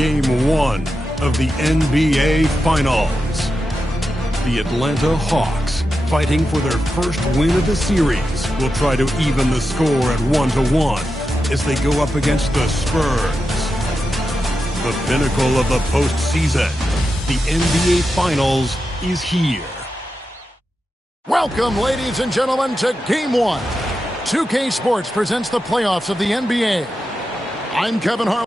Game 1 of the NBA Finals. The Atlanta Hawks, fighting for their first win of the series, will try to even the score at 1-1 as they go up against the Spurs. The pinnacle of the postseason, the NBA Finals, is here. Welcome, ladies and gentlemen, to Game 1. 2K Sports presents the playoffs of the NBA. I'm Kevin Harlan.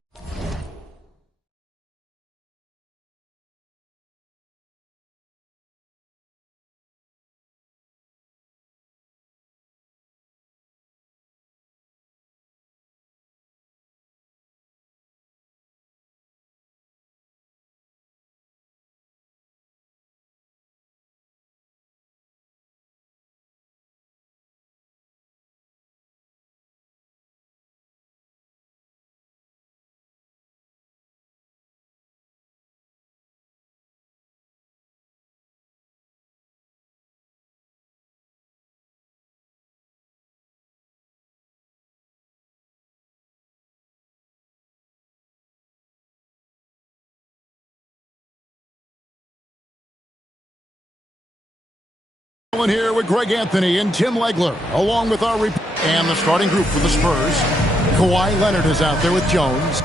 Here with Greg Anthony and Tim Legler, along with our and the starting group for the Spurs. Kawhi Leonard is out there with Jones.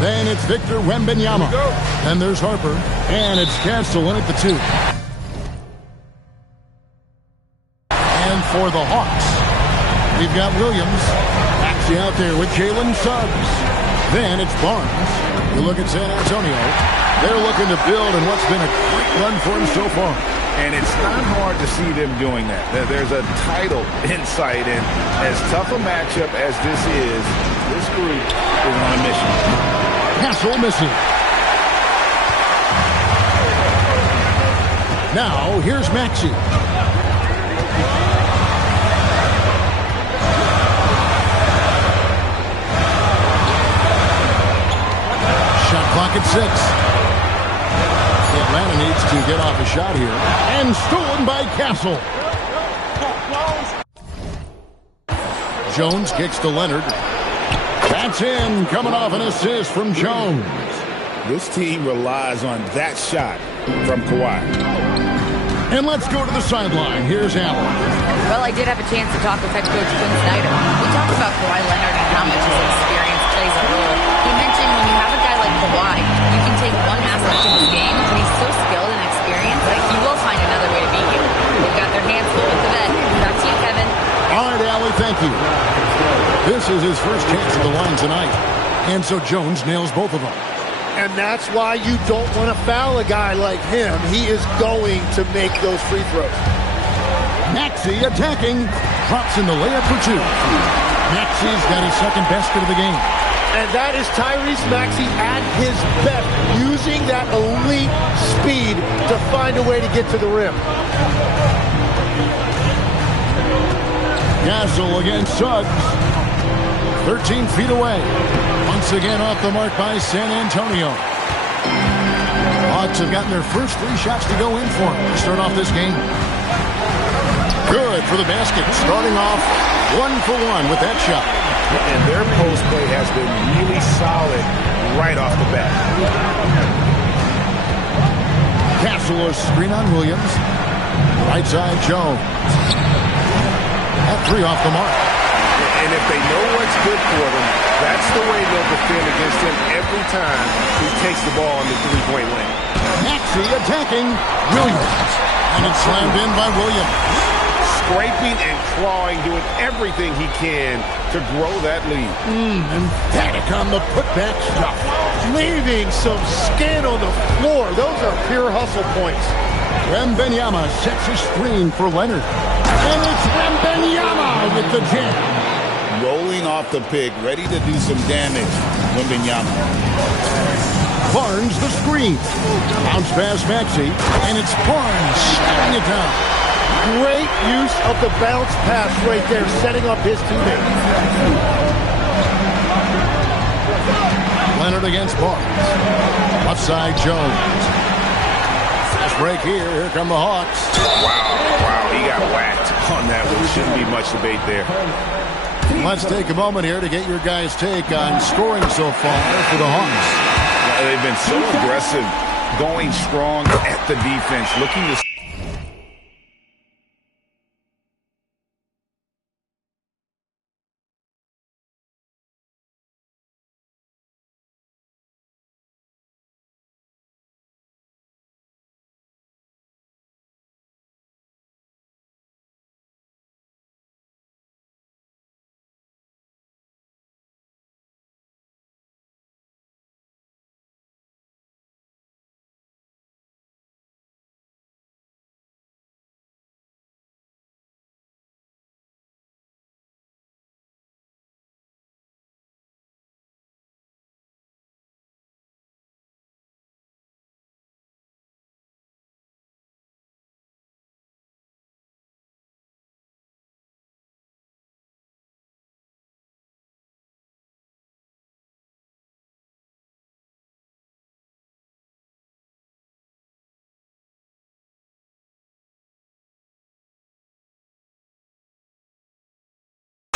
Then it's Victor Wembanyama. Then there's Harper. And it's Castle in at the 2. And for the Hawks, we've got Williams. Actually out there with Jalen Suggs. Then it's Barnes. You look at San Antonio. They're looking to build in what's been a great run for them so far. And it's not hard to see them doing that. There's a title in sight, and as tough a matchup as this is, this group is on a mission. Castle missing. Now, here's Maxey. Shot clock at 6. Atlanta needs to get off a shot here. And stolen by Castle. Jones kicks to Leonard. That's in, coming off an assist from Jones. This team relies on that shot from Kawhi. And let's go to the sideline. Here's Allen. Well, I did have a chance to talk with head coach Quinn Snyder. We talked about Kawhi Leonard and how much his experience plays a role. He mentioned when you have a guy like Kawhi, you can take one aspect of his game, and he's so skilled and experienced that he will find another way to beat you. They've got their hands full with the vet. Back to you, Kevin. All right, Allie, thank you. This is his first chance at the line tonight. And so Jones nails both of them. And that's why you don't want to foul a guy like him. He is going to make those free throws. Maxey attacking. Drops in the layup for 2. Maxey's got his second basket of the game. And that is Tyrese Maxey at his best, using that elite speed to find a way to get to the rim. Castle against Suggs. 13 feet away. Once again off the mark by San Antonio. Hawks have gotten their first 3 shots to go in for them to start off this game. Good for the basket. Starting off 1 for 1 with that shot. And their post play has been really solid right off the bat. Castle a screen on Williams. Right side Jones. At 3 off the mark. And if they know what's good for them, that's the way they'll defend against him every time he takes the ball in the three-point lane. Maxey attacking Williams. And it's slammed in by Williams. scraping and clawing, doing everything he can to grow that lead. Emphatic on the putback stuff. Leaving some skin on the floor. Those are pure hustle points. Wembanyama sets a screen for Leonard. And it's Wembanyama with the jam. Rolling off the pick, ready to do some damage. Wembanyama. Barnes the screen. Bounce pass Maxey. And it's Barnes shutting it down. Great use of the bounce pass right there, setting up his teammate. Leonard against Barnes. Left side Jones. Fast break here. Here come the Hawks. Wow, he got whacked on that one. Shouldn't be much debate there. Let's take a moment here to get your guys' take on scoring so far for the Hawks. They've been so aggressive, going strong at the defense, looking to...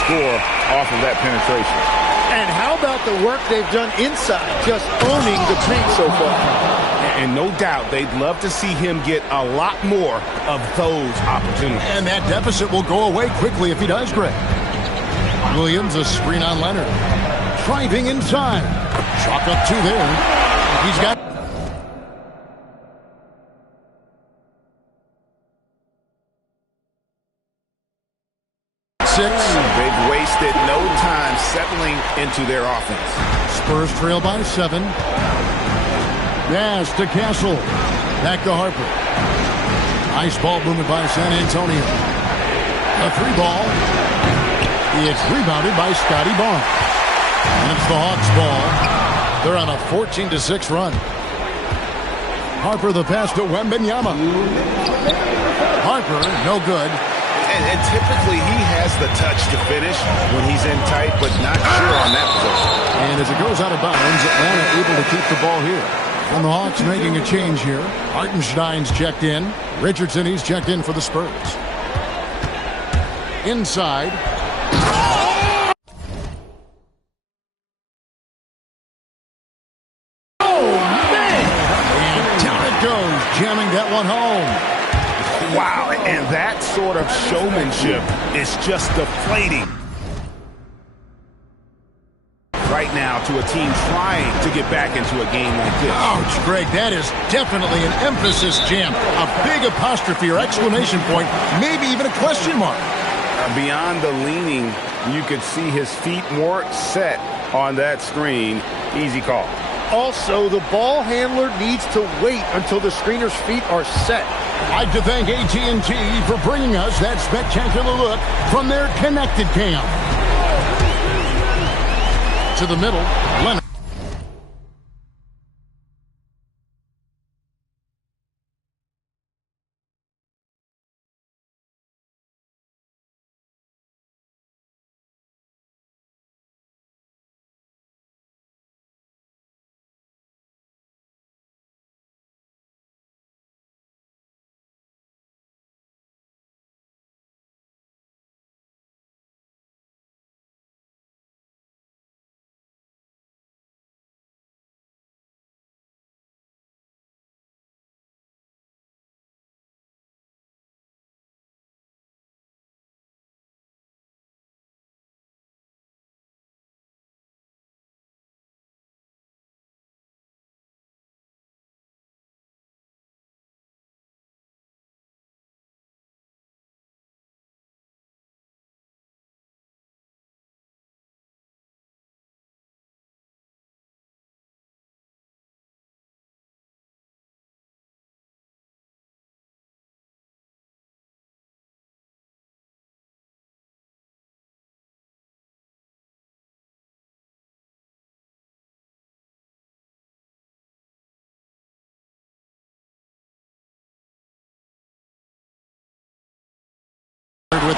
score off of that penetration. And how about the work they've done inside, just owning the paint so far? And no doubt they'd love to see him get a lot more of those opportunities. And that deficit will go away quickly if he does, Greg. Williams, a screen on Leonard. Driving inside. Chalk up two there. He's got... They've wasted no time settling into their offense. Spurs trail by 7. Pass to Castle. Back to Harper. Nice ball movement by San Antonio. A 3-ball. It's rebounded by Scotty Barnes. And it's the Hawks' ball. They're on a 14-6 run. Harper the pass to Wembanyama. Harper, no good. And typically he has the touch to finish when he's in tight, but not sure on that possession. And as it goes out of bounds, Atlanta able to keep the ball here. And the Hawks making a change here. Hartenstein's checked in. Richardson, he's checked in for the Spurs. Inside. Oh, man! And down it goes, jamming that one home. Wow, and that sort of showmanship is just deflating right now to a team trying to get back into a game like this. Ouch, Greg, that is definitely an emphasis jam. A big apostrophe or exclamation point, maybe even a question mark. Beyond the leaning, you could see his feet more set on that screen. Easy call. Also, the ball handler needs to wait until the screener's feet are set. I'd like to thank AT&T for bringing us that spectacular look from their connected cam. To the middle, Leonard.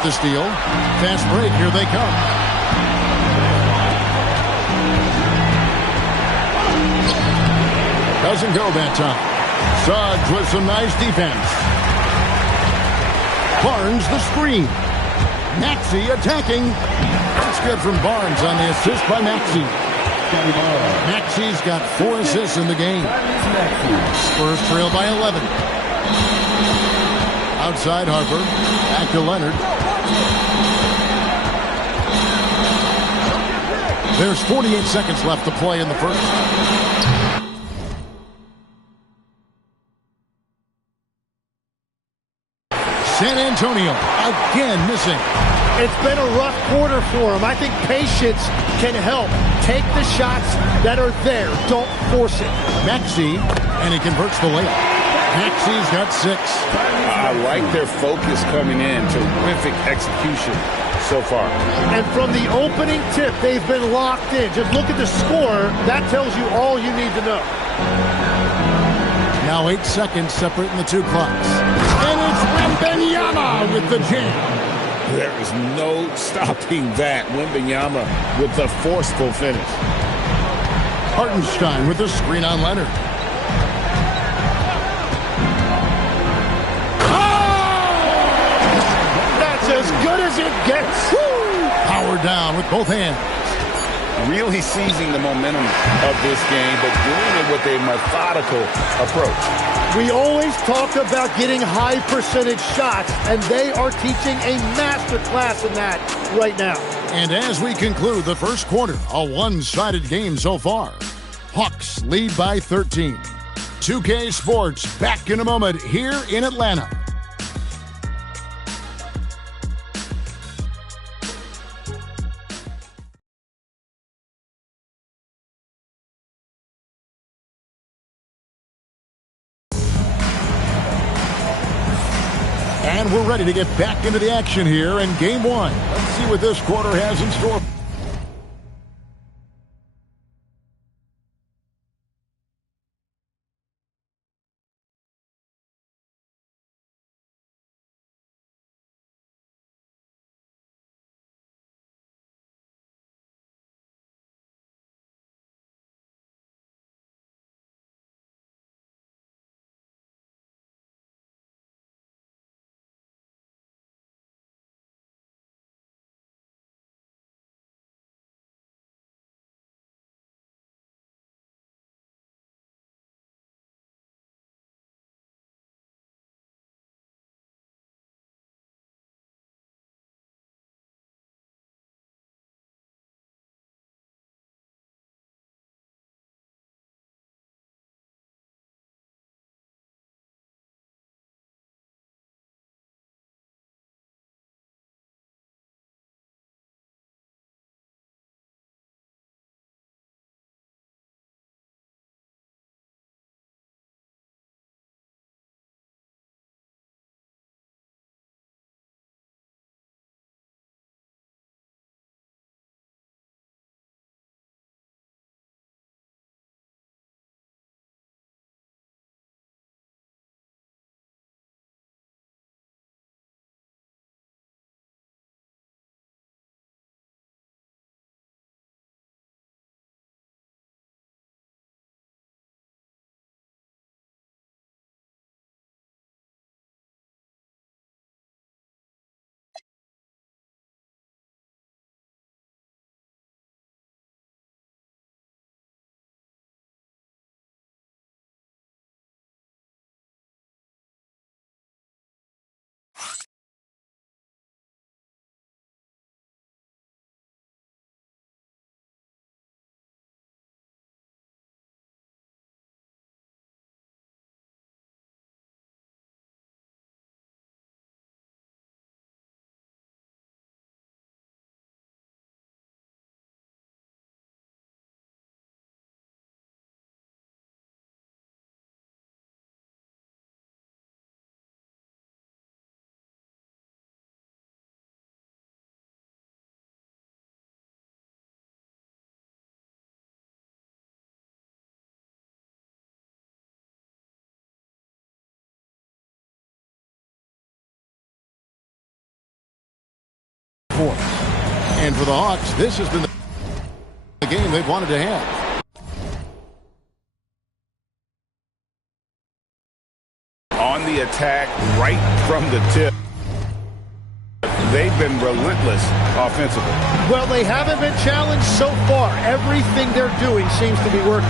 with the steal. Fast break. Here they come. Doesn't go that time. Suggs with some nice defense. Barnes the screen. Maxey attacking. That's good from Barnes on the assist by Maxey. Maxey's got 4 assists in the game. Spurs trail by 11. Outside Harper. Back to Leonard. There's 48 seconds left to play in the first. San Antonio again missing. It's been a rough quarter for him. I think patience can help. Take the shots that are there. Don't force it. Maxey, and he converts the layup. Maxey's got 6. I like their focus coming in. Terrific execution so far. And from the opening tip, they've been locked in. Just look at the score. That tells you all you need to know. Now 8 seconds separating the 2 clocks. And it's Wembanyama with the jam. There is no stopping that. Wembanyama with a forceful finish. Hartenstein with the screen on Leonard. That's as good as it gets. Woo! Power down with both hands. Really seizing the momentum of this game, but doing it with a methodical approach. We always talk about getting high percentage shots, and they are teaching a master class in that right now. And as we conclude the first quarter, a one-sided game so far. Hawks lead by 13. 2K Sports back in a moment here in Atlanta. And we're ready to get back into the action here in Game 1. Let's see what this quarter has in store. fourth. And for the Hawks, this has been the game they've wanted to have. On the attack right from the tip. They've been relentless offensively. Well, they haven't been challenged so far. Everything they're doing seems to be working.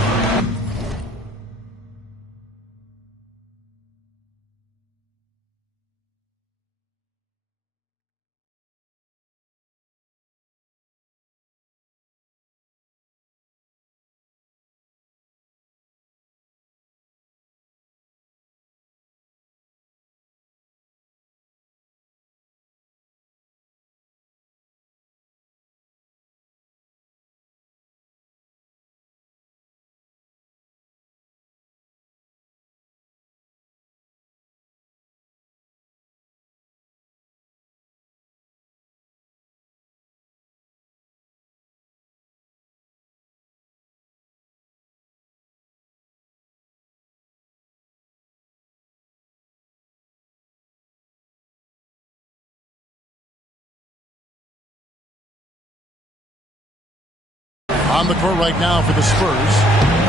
On the court right now for the Spurs.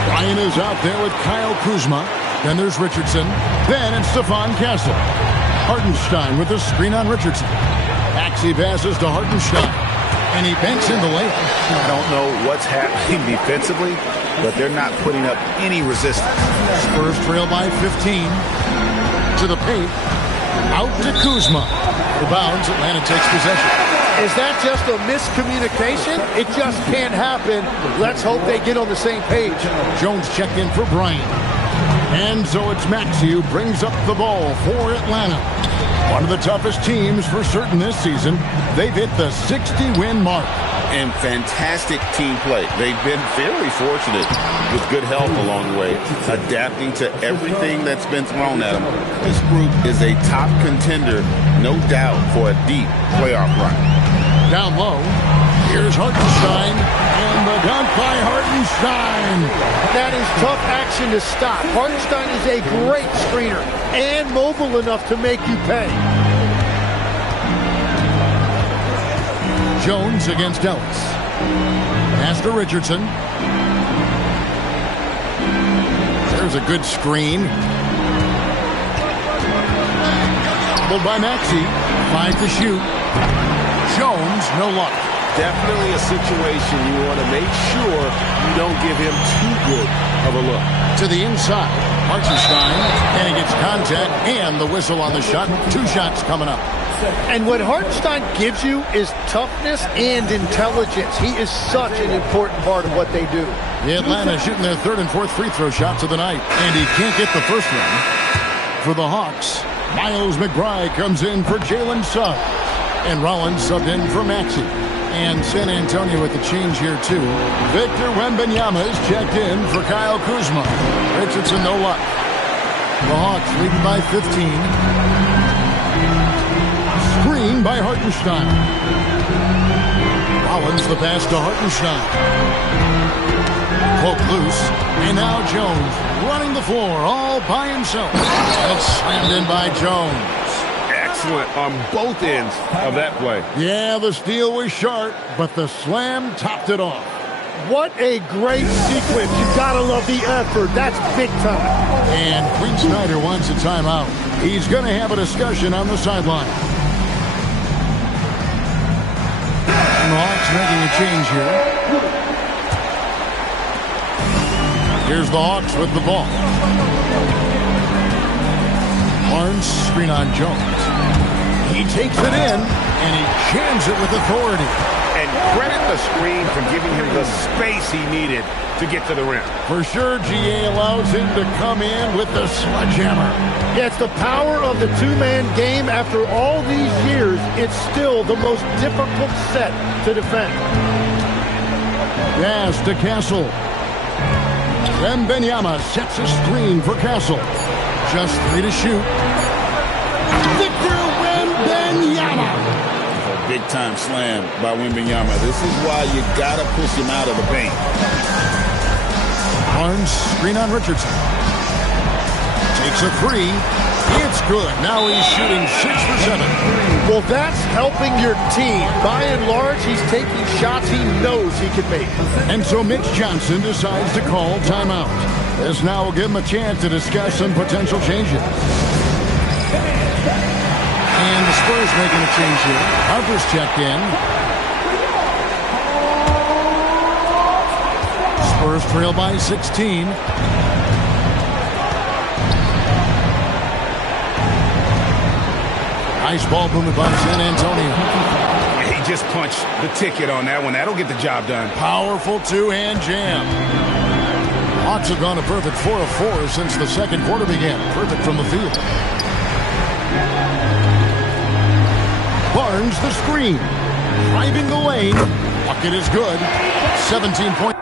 Ryan is out there with Kyle Kuzma. Then there's Richardson. Then it's Stephon Castle. Hartenstein with the screen on Richardson. Maxey passes to Hartenstein. And he banks in the layup. I don't know what's happening defensively, but they're not putting up any resistance. Spurs trail by 15. To the paint. Out to Kuzma. The bounds. Atlanta takes possession. Is that just a miscommunication? It just can't happen. Let's hope they get on the same page. Jones checked in for Bryant. And so it's Maxey who brings up the ball for Atlanta. One of the toughest teams for certain this season. They've hit the 60-win mark. And fantastic team play. They've been very fortunate with good help along the way, adapting to everything that's been thrown at them. This group is a top contender, no doubt, for a deep playoff run. Down low, here's Hartenstein, and the dunk by Hartenstein. That is tough action to stop. Hartenstein is a great screener and mobile enough to make you pay. Jones against Ellis. Pass to Richardson. There's a good screen. Pulled by Maxey. 5 to shoot. Jones, no luck. Definitely a situation you want to make sure you don't give him too good of a look. To the inside. Hartenstein. And he gets contact and the whistle on the shot. 2 shots coming up. And what Hartenstein gives you is toughness and intelligence. He is such an important part of what they do. The Atlanta shooting their 3rd and 4th free throw shots of the night. And he can't get the first one. For the Hawks, Miles McBride comes in for Jalen Suggs. And Rollins subbed in for Maxey. And San Antonio with the change here, too. Victor Wembanyama is checked in for Kyle Kuzma. Richardson, no luck. The Hawks leading by 15. Screen by Hartenstein. Rollins the pass to Hartenstein. Poke loose. And now Jones running the floor all by himself. That's slammed in by Jones. Excellent on both ends of that play. Yeah, the steal was sharp, but the slam topped it off. What a great sequence. You gotta love the effort. That's big time. And Quinn Snyder wants a timeout. He's going to have a discussion on the sideline. And the Hawks making a change here. Here's the Hawks with the ball. Barnes, screen on Jones. He takes it in, and he jams it with authority. And credit the screen for giving him the space he needed to get to the rim. For sure, GA allows him to come in with the sledgehammer. Yeah, it's the power of the two-man game. After all these years, it's still the most difficult set to defend. Pass to Castle. Wembanyama sets a screen for Castle. Just 3 to shoot. Victor Wembanyama. A big-time slam by Wembanyama. This is why you got to push him out of the paint. Barnes, screen on Richardson. Takes a 3. It's good. Now he's shooting 6 for 7. Well, that's helping your team. By and large, he's taking shots he knows he can make. And so Mitch Johnson decides to call timeout. This now will give him a chance to discuss some potential changes. And the Spurs making a change here. Harper's checked in. Spurs trail by 16. Nice ball movement by San Antonio. He just punched the ticket on that one. That'll get the job done. Powerful two-hand jam. Hawks have gone a perfect 4 of 4 since the second quarter began. Perfect from the field. Barnes the screen. Driving the lane. Bucket is good. 17 points.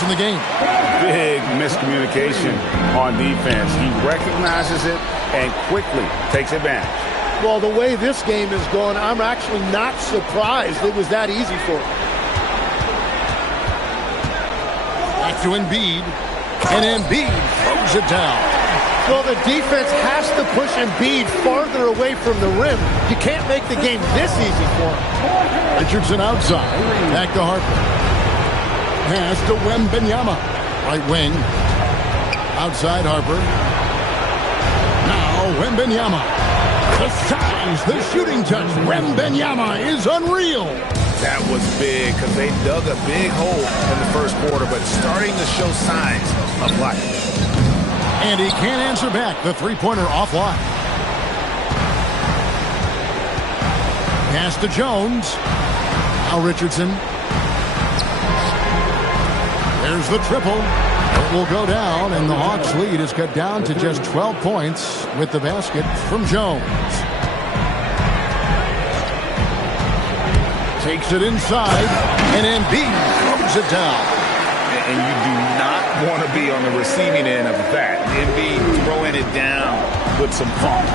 In the game. Big miscommunication on defense. He recognizes it and quickly takes advantage. Well, the way this game is going, I'm actually not surprised it was that easy for him. Back to Embiid. And Embiid throws it down. Well, the defense has to push Embiid farther away from the rim. You can't make the game this easy for him. Richardson outside. Back to Harper. Pass to Wembanyama. Right wing. Outside Harper. Now Wembanyama. The size, the shooting touch. Wembanyama is unreal. That was big because they dug a big hole in the first quarter, but starting to show signs of life. And he can't answer back. The three-pointer offline. Pass to Jones. Now Richardson. There's the triple. It will go down, and the Hawks' lead is cut down to just 12 points with the basket from Jones. Takes it inside, and Embiid throws it down. And you do not want to be on the receiving end of that. Embiid throwing it down with some funk.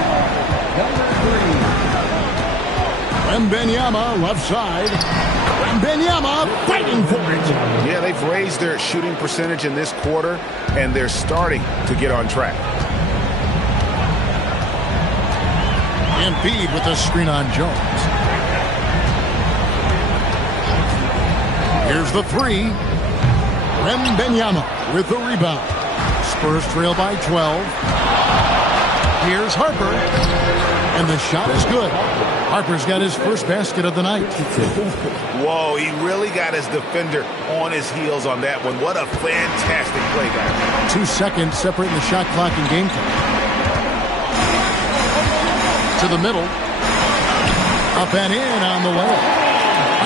Wembanyama left side. Wembanyama fighting for it. Yeah, they've raised their shooting percentage in this quarter, and they're starting to get on track. Embiid with the screen on Jones. Here's the three. Wembanyama with the rebound. Spurs trail by 12. Here's Harper. And the shot is good. Harper's got his first basket of the night. Whoa, he really got his defender on his heels on that one. What a fantastic play, guys. 2 seconds separating the shot clock and game time. To the middle. Up and in on the way.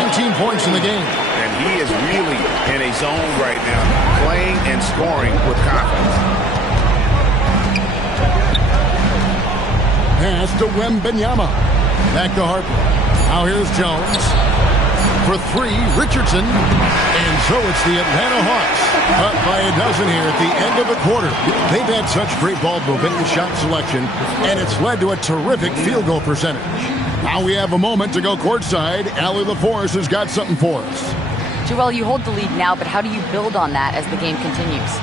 19 points in the game. And he is really in a zone right now, playing and scoring with confidence. Pass to Wembanyama. Back to Harper. Now here's Jones. For three, Richardson. And so it's the Atlanta Hawks. Up by a dozen here at the end of the quarter. They've had such great ball movement and shot selection, and it's led to a terrific field goal percentage. Now we have a moment to go courtside. Allie LaForce has got something for us. Joel, you hold the lead now, but how do you build on that as the game continues?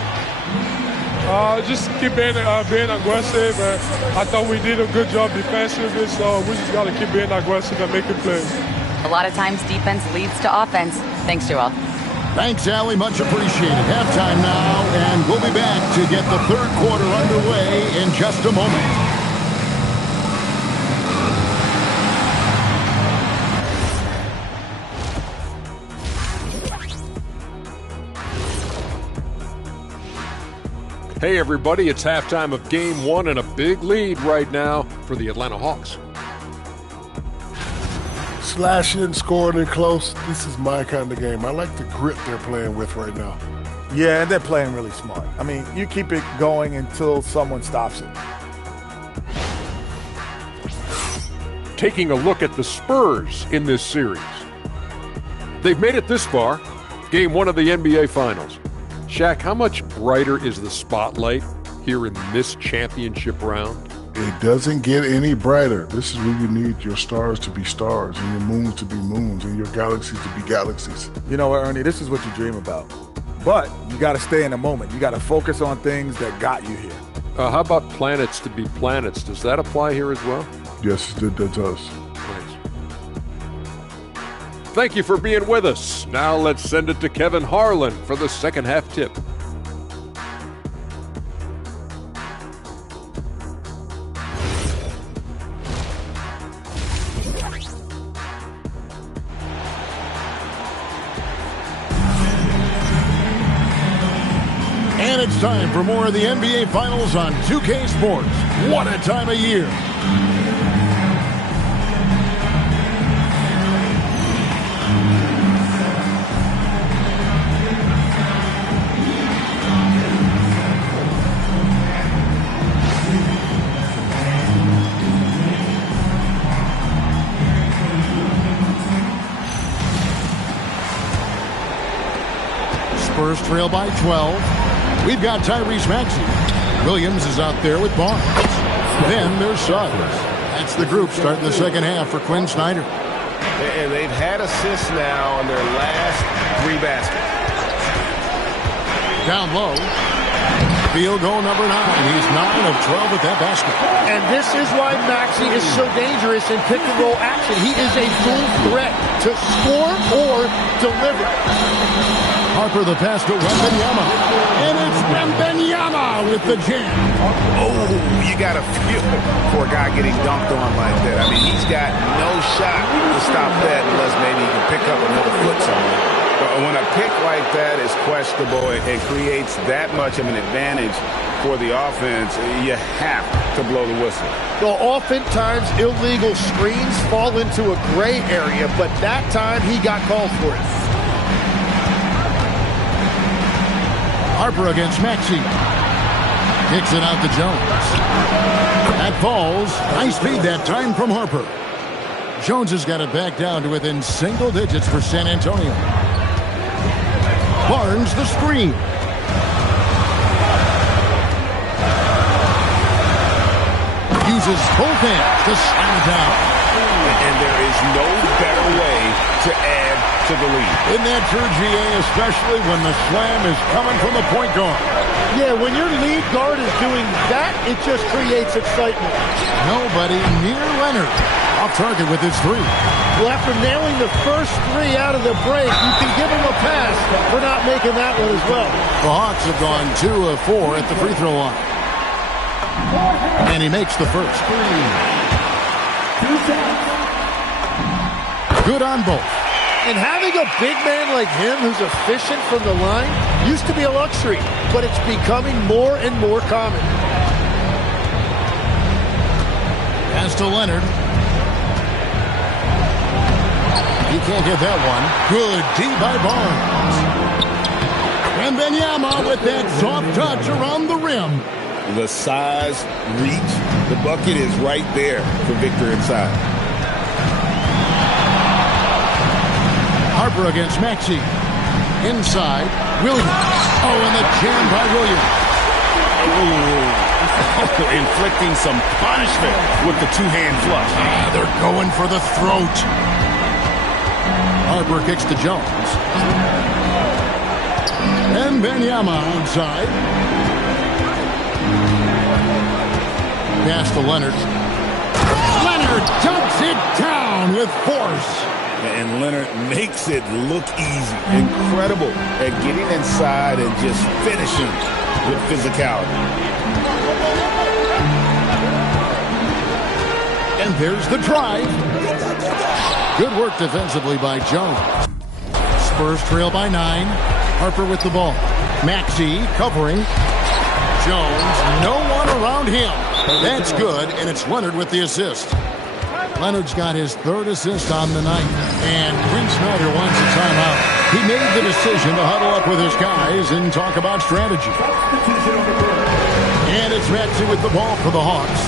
Just keep being aggressive. I thought we did a good job defensively, so we just got to keep being aggressive and making plays. A lot of times defense leads to offense. Thanks, Joel. Thanks, Allie. Much appreciated. Halftime now, and we'll be back to get the third quarter underway in just a moment. Hey everybody, it's halftime of Game 1 and a big lead right now for the Atlanta Hawks. Slashing, scoring, and close. This is my kind of game. I like the grit they're playing with right now. Yeah, and they're playing really smart. I mean, you keep it going until someone stops it. Taking a look at the Spurs in this series. They've made it this far, Game 1 of the NBA Finals. Shaq, how much brighter is the spotlight here in this championship round? It doesn't get any brighter. This is where you need your stars to be stars and your moons to be moons and your galaxies to be galaxies. You know what, Ernie? This is what you dream about. But you got to stay in the moment. You got to focus on things that got you here. How about planets to be planets? Does that apply here as well? Yes, it does. Thanks. Thank you for being with us. Now let's send it to Kevin Harlan for the second half tip. And it's time for more of the NBA Finals on 2K Sports. What a time of year. Spurs trail by 12. We've got Tyrese Maxey. Williams is out there with Barnes. Then there's Suggs. That's the group starting the second half for Quinn Snyder. And they've had assists now on their last 3 baskets. Down low. Field goal number 9. He's 9 of 12 at that basket. And this is why Maxey is so dangerous in pick-and-roll action. He is a full threat to score or deliver. Harper the pass to Wembanyama. And it's Wembanyama with the jam. Oh, you got to feel for a guy getting dunked on like that. I mean, he's got no shot to stop that unless maybe he can pick up another foot somewhere. But when a pick like that is questionable, it creates that much of an advantage for the offense. You have to blow the whistle. Well, oftentimes illegal screens fall into a gray area, but that time he got called for it. Harper against Maxey. Kicks it out to Jones. That falls. Nice feed that time from Harper. Jones has got it back down to within single digits for San Antonio. Barnes the screen. Uses both hands to slam it down. And there is no better way to add to the lead. Isn't that true, GA, especially when the slam is coming from the point guard? Yeah, when your lead guard is doing that, it just creates excitement. Nobody near Leonard. Off target with his 3. Well, after nailing the first 3 out of the break, you can give him a pass for not making that one as well. The Hawks have gone 2 of 4 at the free throw line. And he makes the first. Good on both. And having a big man like him who's efficient from the line used to be a luxury, but it's becoming more and more common. Pass to Leonard. He can't get that one. Good D by Barnes. Wembanyama with that soft touch around the rim. The size, reach, the bucket is right there for Victor inside. Harper against Maxey. Inside, Williams. Oh, and the jam by Williams. Inflicting some punishment with the 2-hand flush. They're going for the throat. Harper kicks to Jones. And Wembanyama outside. Pass to Leonard. Leonard dumps it down with force. And Leonard makes it look easy. Incredible at getting inside and just finishing with physicality. And there's the drive. Good work defensively by Jones. Spurs trail by 9. Harper with the ball. Maxey covering. Jones, no one around him. That's good, and it's Leonard with the assist. Leonard's got his third assist on the night, and Quinn Snyder wants a timeout. He made the decision to huddle up with his guys and talk about strategy. And it's Maxey with the ball for the Hawks.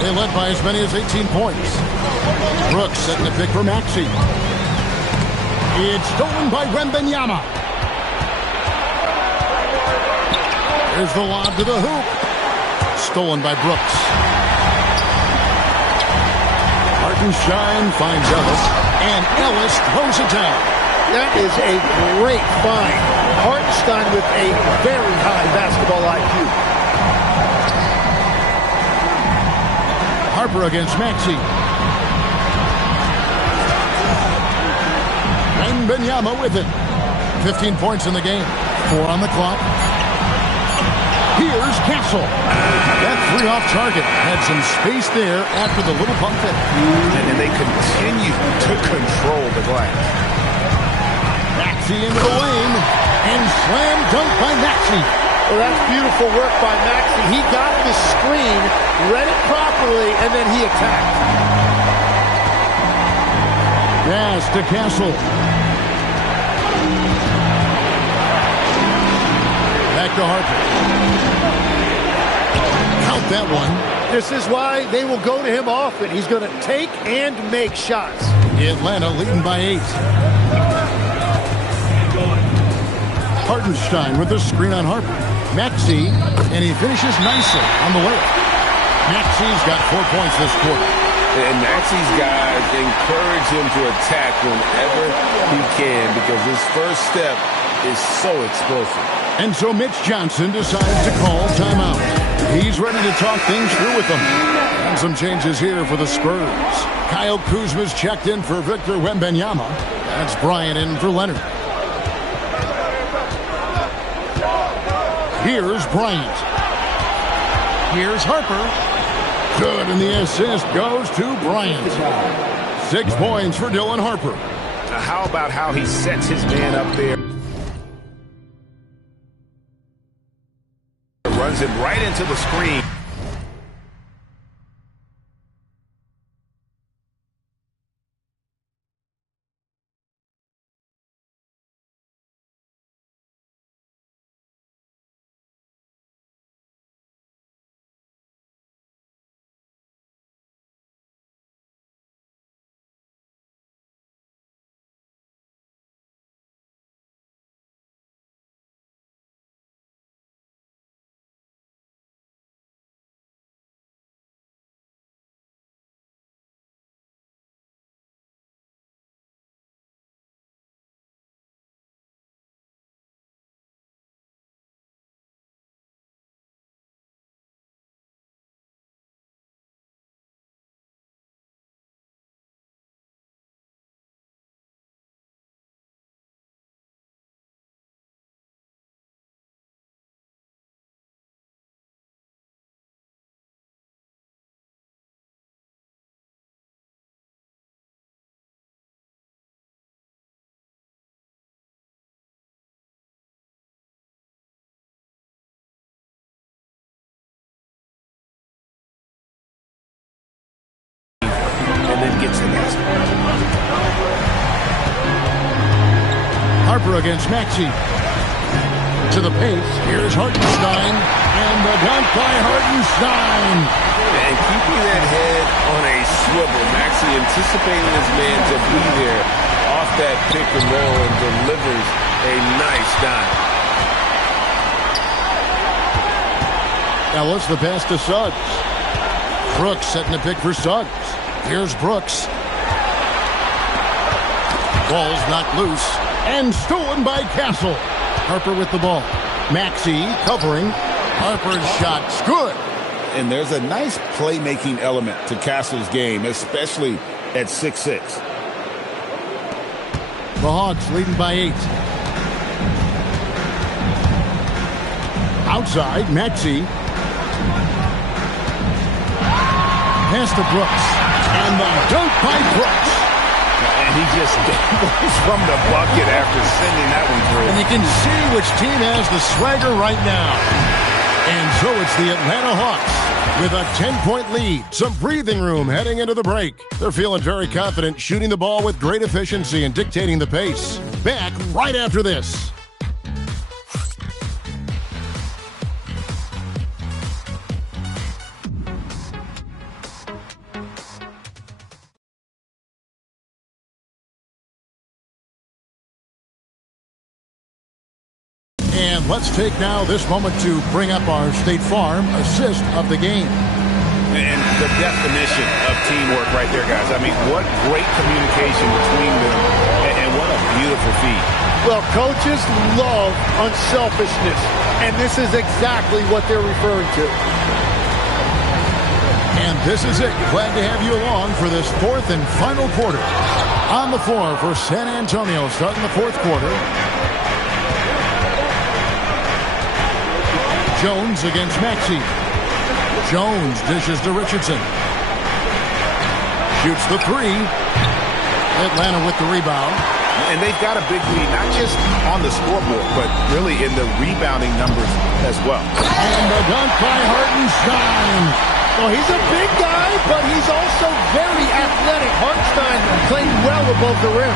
They led by as many as 18 points. Brooks setting the pick for Maxey. It's stolen by Wembanyama. There's the lob to the hoop. Stolen by Brooks. Hartenstein finds Ellis, and Ellis throws it down. That is a great find. Hartenstein with a very high basketball IQ. Harper against Maxey. Wembanyama with it. 15 points in the game. 4 on the clock. Here's Castle. That three off target had some space there after the little pump fake. And they continue to control the glass. Maxey into the lane. And slam dunk by Maxey. Well, that's beautiful work by Maxey. He got the screen, read it properly, and then he attacked. Pass to Castle. Back to Harper. Count that one. This is why they will go to him often. He's going to take and make shots. Atlanta leading by 8. Hartenstein with the screen on Harper. Maxey, and he finishes nicely on the layup. Maxey's got 4 points this quarter. And Maxey's guys encourage him to attack whenever he can because his first step is so explosive. And so Mitch Johnson decides to call timeout. He's ready to talk things through with them. And some changes here for the Spurs. Kyle Kuzma's checked in for Victor Wembanyama. That's Bryant in for Leonard. Here's Bryant. Here's Harper. Good, and the assist goes to Bryant. 6 points for Dylan Harper. Now how about how he sets his man up there? Runs him right into the screen. Gets the basket. Harper against Maxey. To the pace. Here's Hartenstein. And the dunk by Hartenstein. And keeping that head on a swivel. Maxey anticipating his man to be there off that pick and roll and delivers a nice dime. Ellis the pass to Suggs. Brooks setting the pick for Suggs. Here's Brooks. Ball's knocked loose and stolen by Castle. Harper with the ball. Maxey covering. Harper's shot's good. And there's a nice playmaking element to Castle's game, especially at 6'6". The Hawks leading by 8. Outside, Maxey. Pass to Brooks. And the dunk by Brooks. And he just goes from the bucket after sending that one through. And you can see which team has the swagger right now. And so it's the Atlanta Hawks with a 10-point lead. Some breathing room heading into the break. They're feeling very confident, shooting the ball with great efficiency and dictating the pace. Back right after this. And let's take now this moment to bring up our State Farm assist of the game. And the definition of teamwork right there, guys. I mean, what great communication between them, and what a beautiful feat. Well, coaches love unselfishness, and this is exactly what they're referring to. And this is it. Glad to have you along for this fourth and final quarter. On the floor for San Antonio, starting the fourth quarter. Jones against Maxey. Jones dishes to Richardson. Shoots the three. Atlanta with the rebound. And they've got a big lead, not just on the scoreboard, but really in the rebounding numbers as well. And the dunk by Hartenstein. Well, he's a big guy, but he's also very athletic. Hartenstein played well above the rim.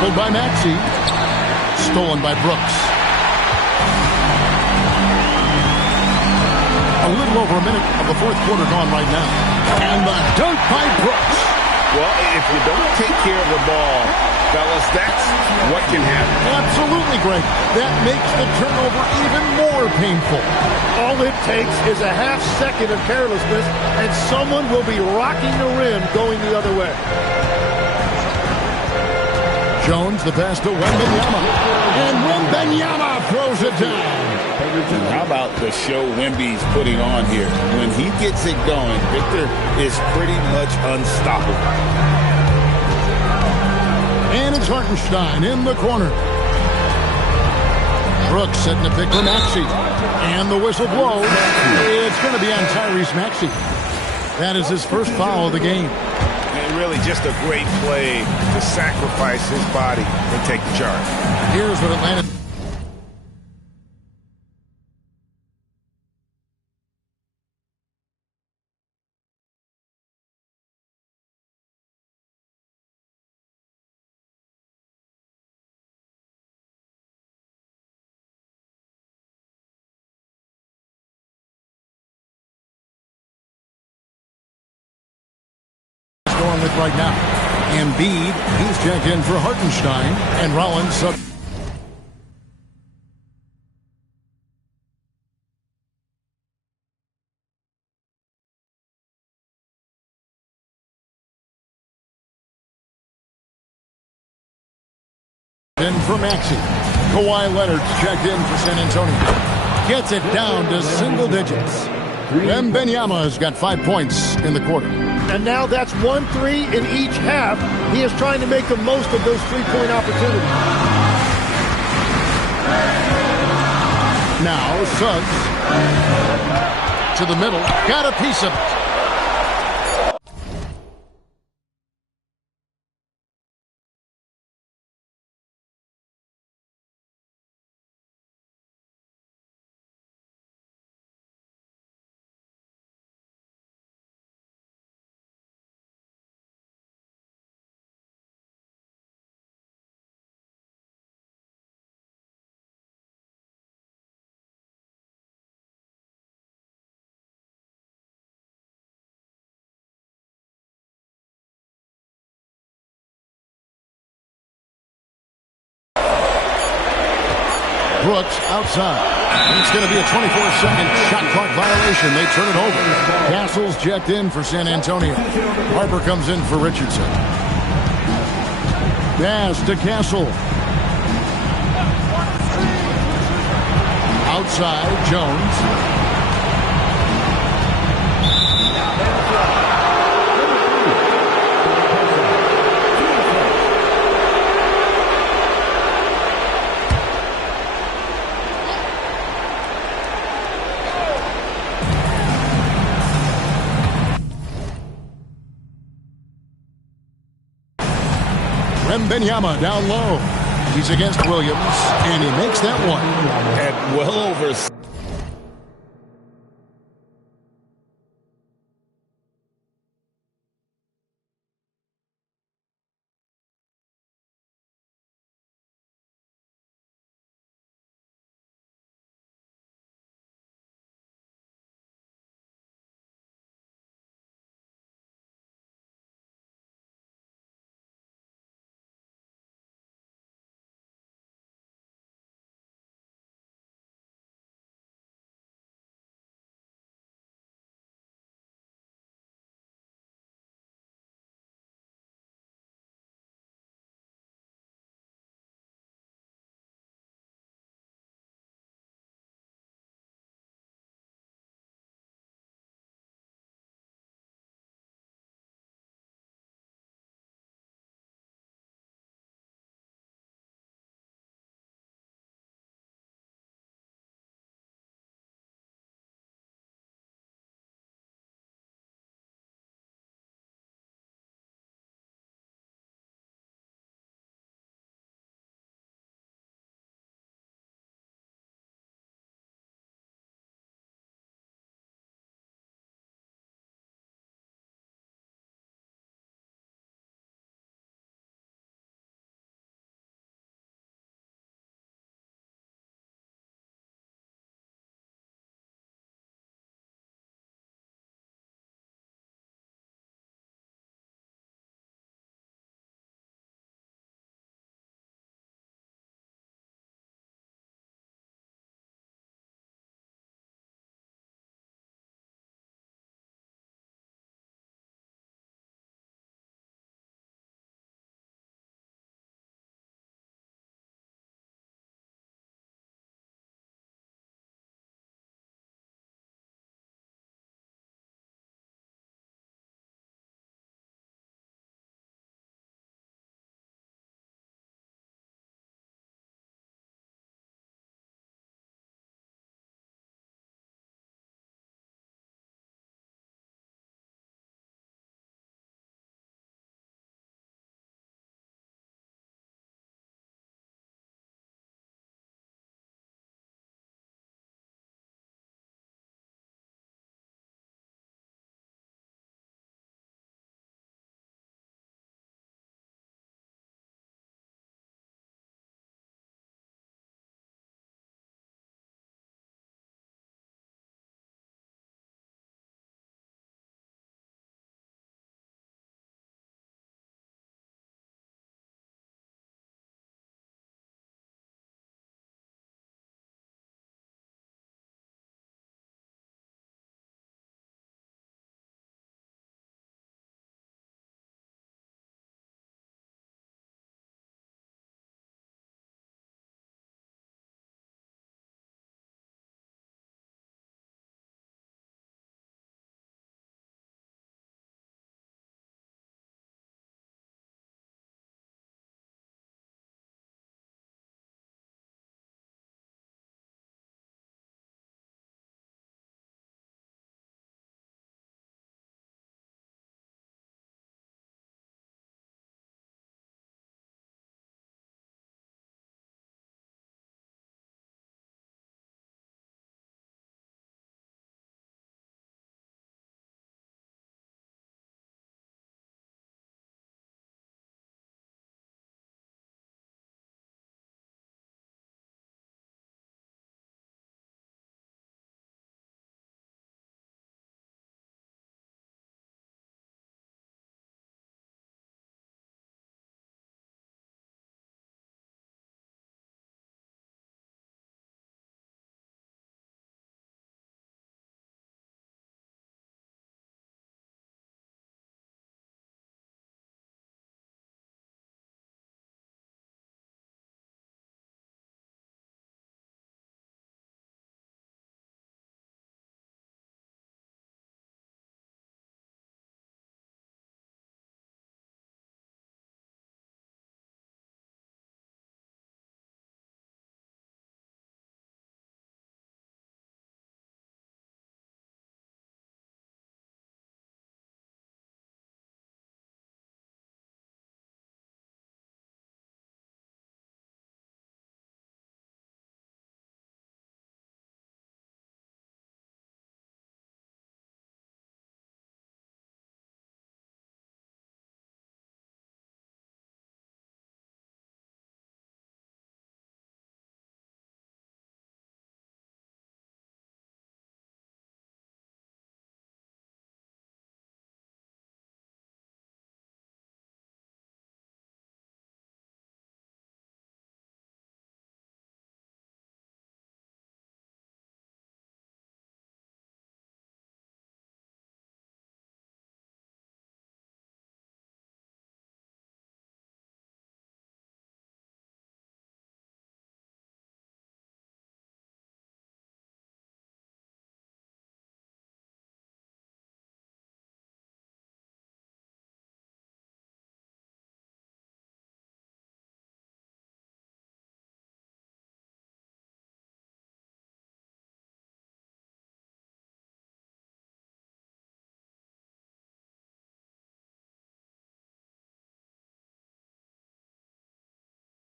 Pulled by Maxey. Stolen by Brooks. A little over a minute of the fourth quarter gone right now. And the dunk by Brooks. Well, if you don't take care of the ball, fellas, that's what can happen. Absolutely great. That makes the turnover even more painful. All it takes is a half second of carelessness, and someone will be rocking the rim going the other way. Jones, the pass to Wembanyama. And Wembanyama throws it down. How about the show Wemby's putting on here? When he gets it going, Victor is pretty much unstoppable. And it's Hartenstein in the corner. Brooks setting a pick for Maxey. And the whistle blows. It's going to be on Tyrese Maxey. That is his first foul of the game. And really just a great play to sacrifice his body and take the charge. Here's what Atlanta... going with right now. Embiid, he's checked in for Hartenstein, and Rollins sub. In for Maxey. Kawhi Leonard's checked in for San Antonio. Gets it down to single digits. Wembanyama has got 5 points in the quarter. And now that's 1-3 in each half. He is trying to make the most of those three-point opportunities. Now Suggs to the middle. Got a piece of it. Brooks outside. It's going to be a 24-second shot clock violation. They turn it over. Castle's checked in for San Antonio. Harper comes in for Richardson. Pass to Castle. Outside, Jones. Wembanyama down low. He's against Williams, and he makes that one. At well over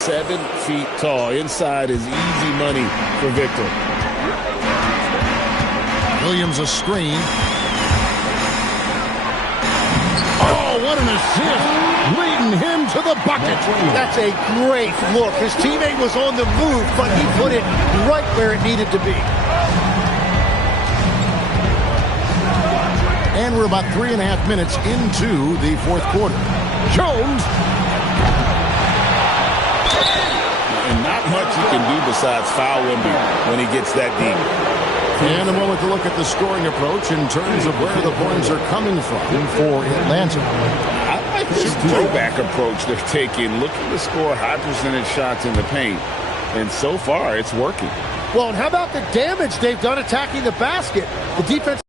7 feet tall. Inside is easy money for Victor. Williams a screen. Oh, what an assist. Leading him to the bucket. That's a great look. His teammate was on the move, but he put it right where it needed to be. And we're about 3.5 minutes into the fourth quarter. Jones. And not much he can do besides foul Wemby when he gets that deep. And a moment to look at the scoring approach in terms of where the points are coming from for Atlanta. I like this throwback approach they're taking, looking to score high percentage shots in the paint. And so far, it's working. Well, and how about the damage they've done attacking the basket? The defense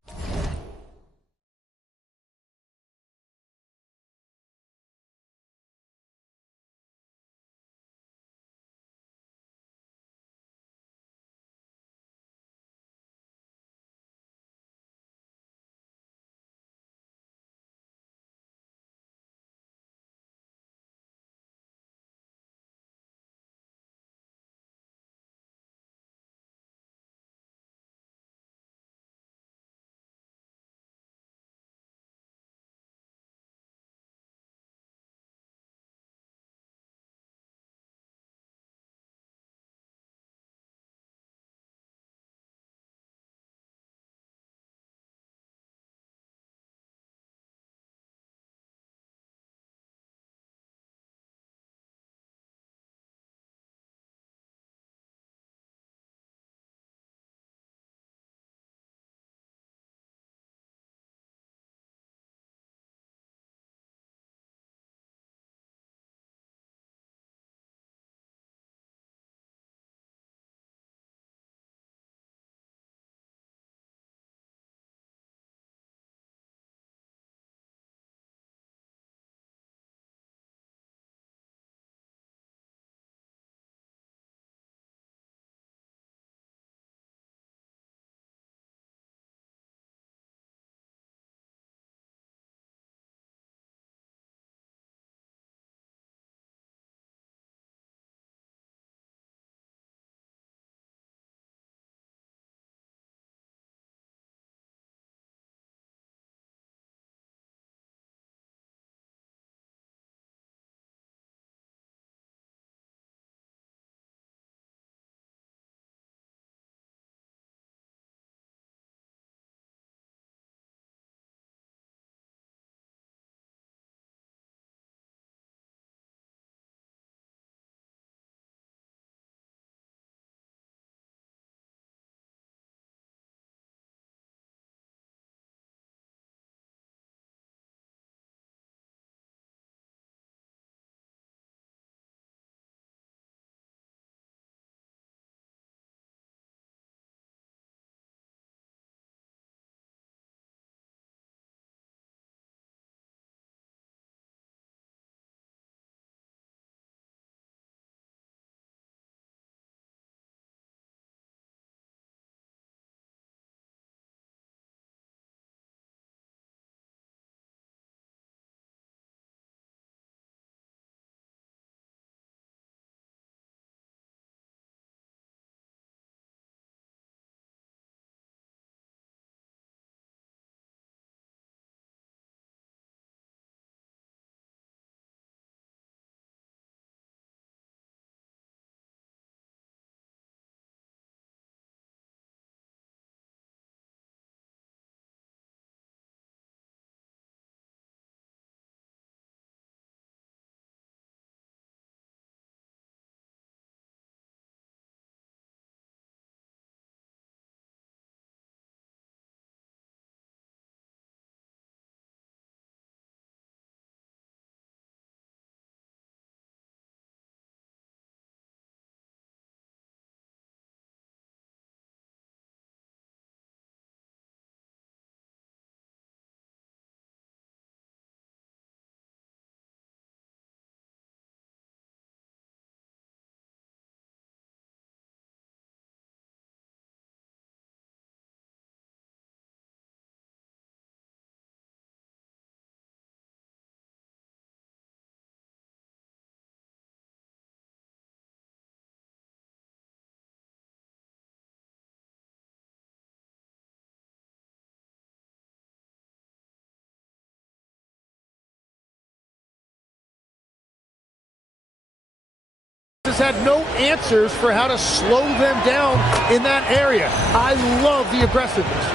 Spurs had no answers for how to slow them down in that area. I love the aggressiveness.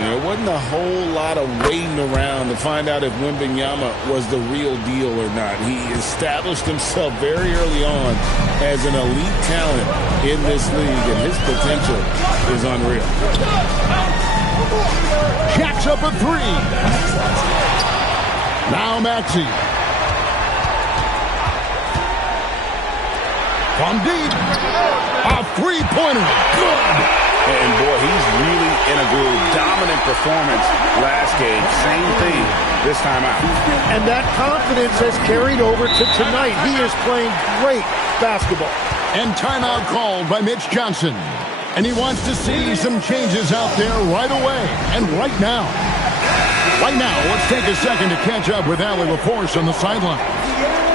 There wasn't a whole lot of waiting around to find out if Wembanyama was the real deal or not. He established himself very early on as an elite talent in this league, and his potential is unreal. Jacks up a three. Now Maxey. From deep. A three-pointer. Good. And boy, he's really in a groove. Dominant performance last game. Same thing this time out. And that confidence has carried over to tonight. He is playing great basketball. And timeout called by Mitch Johnson. And he wants to see some changes out there right away and right now. Right now, let's take a second to catch up with Allie LaForce on the sideline.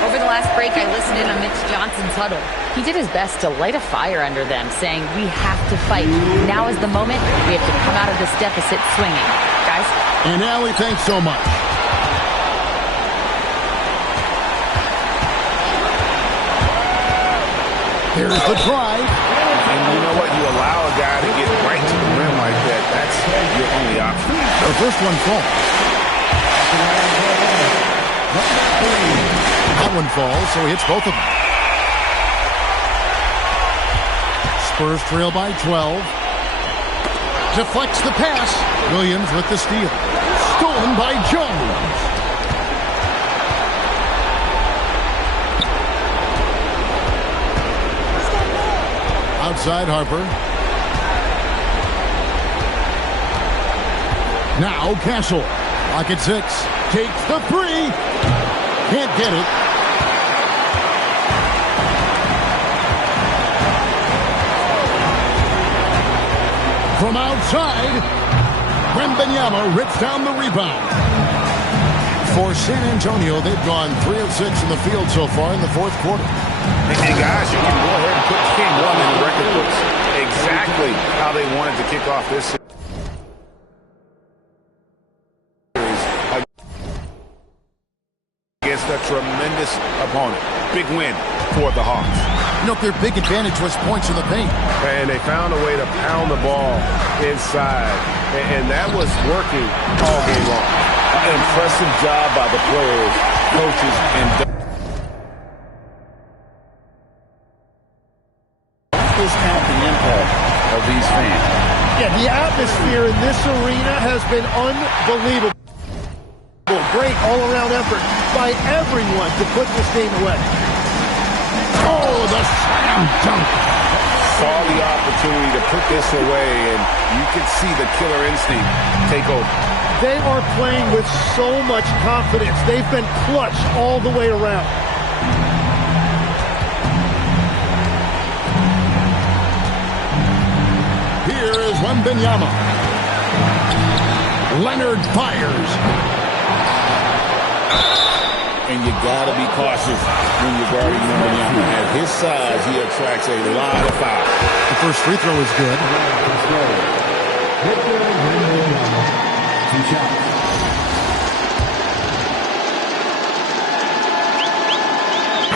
Over the last break, I listened in on Mitch Johnson's huddle. He did his best to light a fire under them, saying, we have to fight. Now is the moment. We have to come out of this deficit swinging. Guys? And Allie, thanks so much. There's the drive. And you know what? You allow a guy to get right to the rim like that. That's your only option. The first one falls. That one falls, so he hits both of them. Spurs trail by 12. Deflects the pass. Williams with the steal. Stolen by Jones. Outside Harper. Now Castle. Lock at 6. Takes the three. Can't get it. From outside, Wembanyama rips down the rebound. For San Antonio, they've gone 3 of 6 in the field so far in the fourth quarter. And guys, you can go ahead and put game 1 in the record books. Exactly how they wanted to kick off this series against a tremendous opponent. Big win for the Hawks. You know, their big advantage was points in the paint. And they found a way to pound the ball inside. And that was working all game long. An impressive job by the players, coaches, and discount the impact of these fans. Yeah, the atmosphere in this arena has been unbelievable. Great all-around effort by everyone to put this game away. Oh, the slam dunk. Saw the opportunity to put this away, and you could see the killer instinct take over. They are playing with so much confidence. They've been clutch all the way around. Here is Wembanyama. Leonard fires. And you got to be cautious when you're guarding Wembanyama. At his size, he attracts a lot of fouls. The first free throw is good.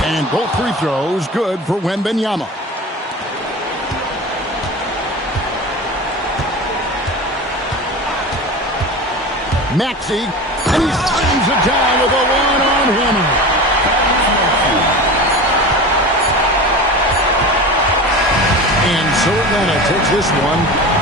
And both free throws good for Wembanyama. Maxey, and he slams it down with a one-arm hammer. And so Atlanta takes this one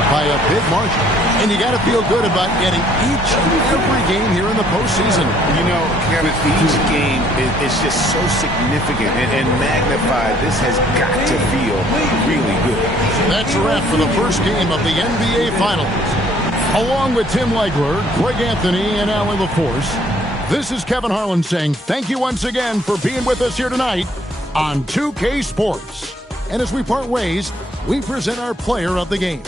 by a big margin. And you got to feel good about getting each and every game here in the postseason. You know, Kevin, each game is just so significant and magnified. This has got to feel really good. That's a wrap for the first game of the NBA Finals. Along with Tim Legler, Greg Anthony, and Allie LaForce, this is Kevin Harlan saying thank you once again for being with us here tonight on 2K Sports. And as we part ways, we present our player of the game.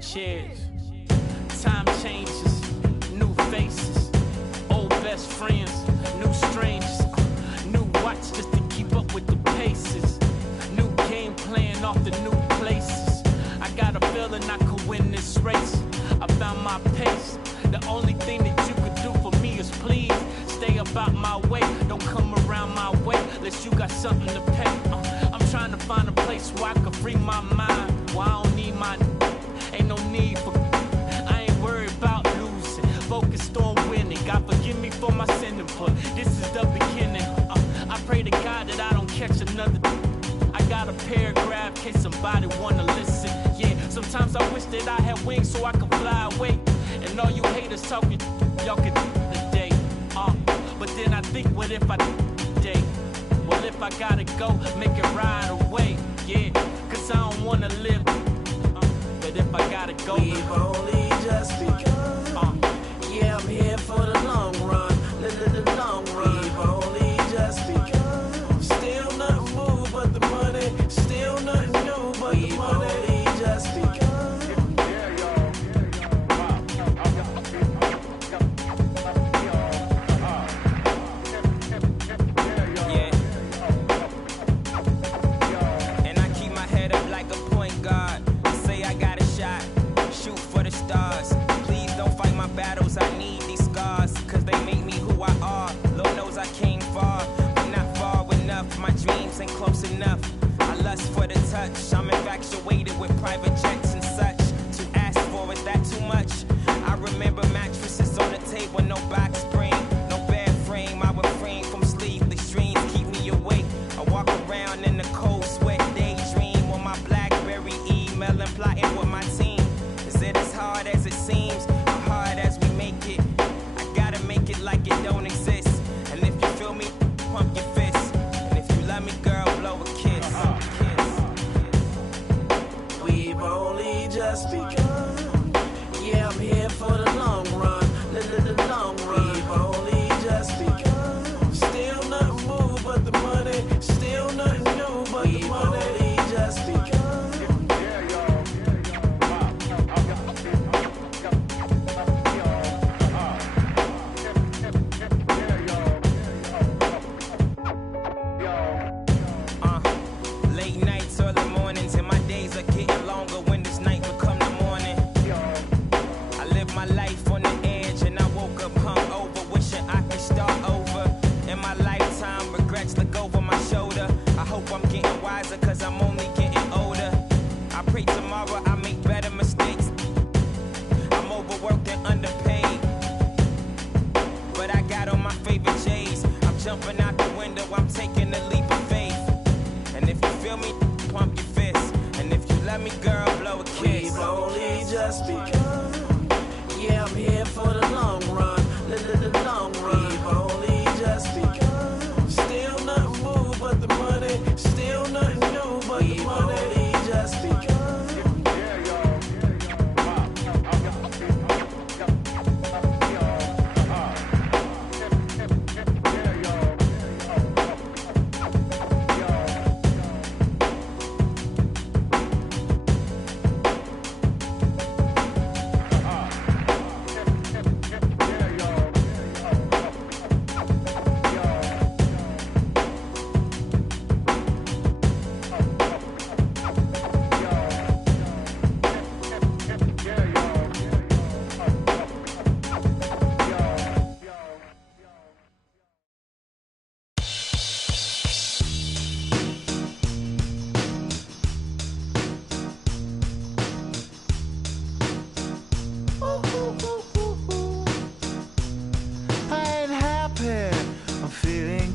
Cheers. Time changes, new faces, old best friends, new strangers, new watch just to keep up with the paces, new game plan off the new places. I got a feeling I could win this race. I found my pace. The only thing that you could do for me is please stay about my way. Don't come around my way unless you got something to pay. I'm trying to find a place where I can free my mind. Where I don't need my ain't no need for I ain't worried about losing, focused on winning. God forgive me for my sinning, but this is the beginning. I pray to God that I don't catch another. I got a paragraph in case somebody wanna listen. Yeah, sometimes I wish that I had wings so I could fly away. And all you haters talking, y'all could today. But then I think, what if I today? Well, if I gotta go, make it right away. Yeah, cause I don't wanna live. But if I gotta go, we've only just begun. Yeah, I'm here for the long run. The long run. We've only just begun. Still nothing moved but the money. Still nothing new but the money. We've only just begun. And I keep my head up like a point guard. Say I got a shot, shoot for the stars. Please don't fight my battles, I need these scars, cause they make me who I are. Lord knows I came far, but not far enough. My dreams ain't close enough. I lust for the touch, I'm infatuated with private jets and such. To ask for, is that too much? I remember mattresses on the table, no box spring, no bed frame. I refrain from sleepless dreams, keep me awake. I walk around in the cold sweat, daydream on my BlackBerry, emailing, plotting with my team. Is it as hard as it seems, or hard as we make it? I gotta make it like it don't exist. And if you feel me, pump your fist. And if you love me, girl, blow a kiss. We've only just begun. Yeah, I'm here for the long run. The long run. We've only just begun. Still nothing moved but the money. Still nothing new but the money. We've only just begun. Late nights, early mornings, and my days are getting longer when this night become the morning. I live my life on the edge, and I woke up hungover, wishing I could start over. In my lifetime, regrets look over my shoulder. I hope I'm getting wiser, cause I'm only getting older. I pray tomorrow I make better mistakes. I'm overworked and underpaid, but I got on my favorite J's. I'm jumping out the window, I'm taking a leap of faith. And if you feel me, pump your fist. And if you love me, girl, blow a kiss. We've only just begun. Yeah, I'm here for the long run. The long run. We've only just begun. Still nothing moved but the money. Still nothing new but the money.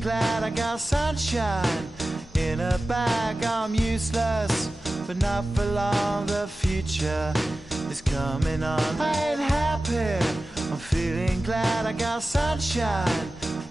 glad I got sunshine in a bag. I'm useless, but not for long. The future is coming on. I ain't happy, I'm feeling glad I got sunshine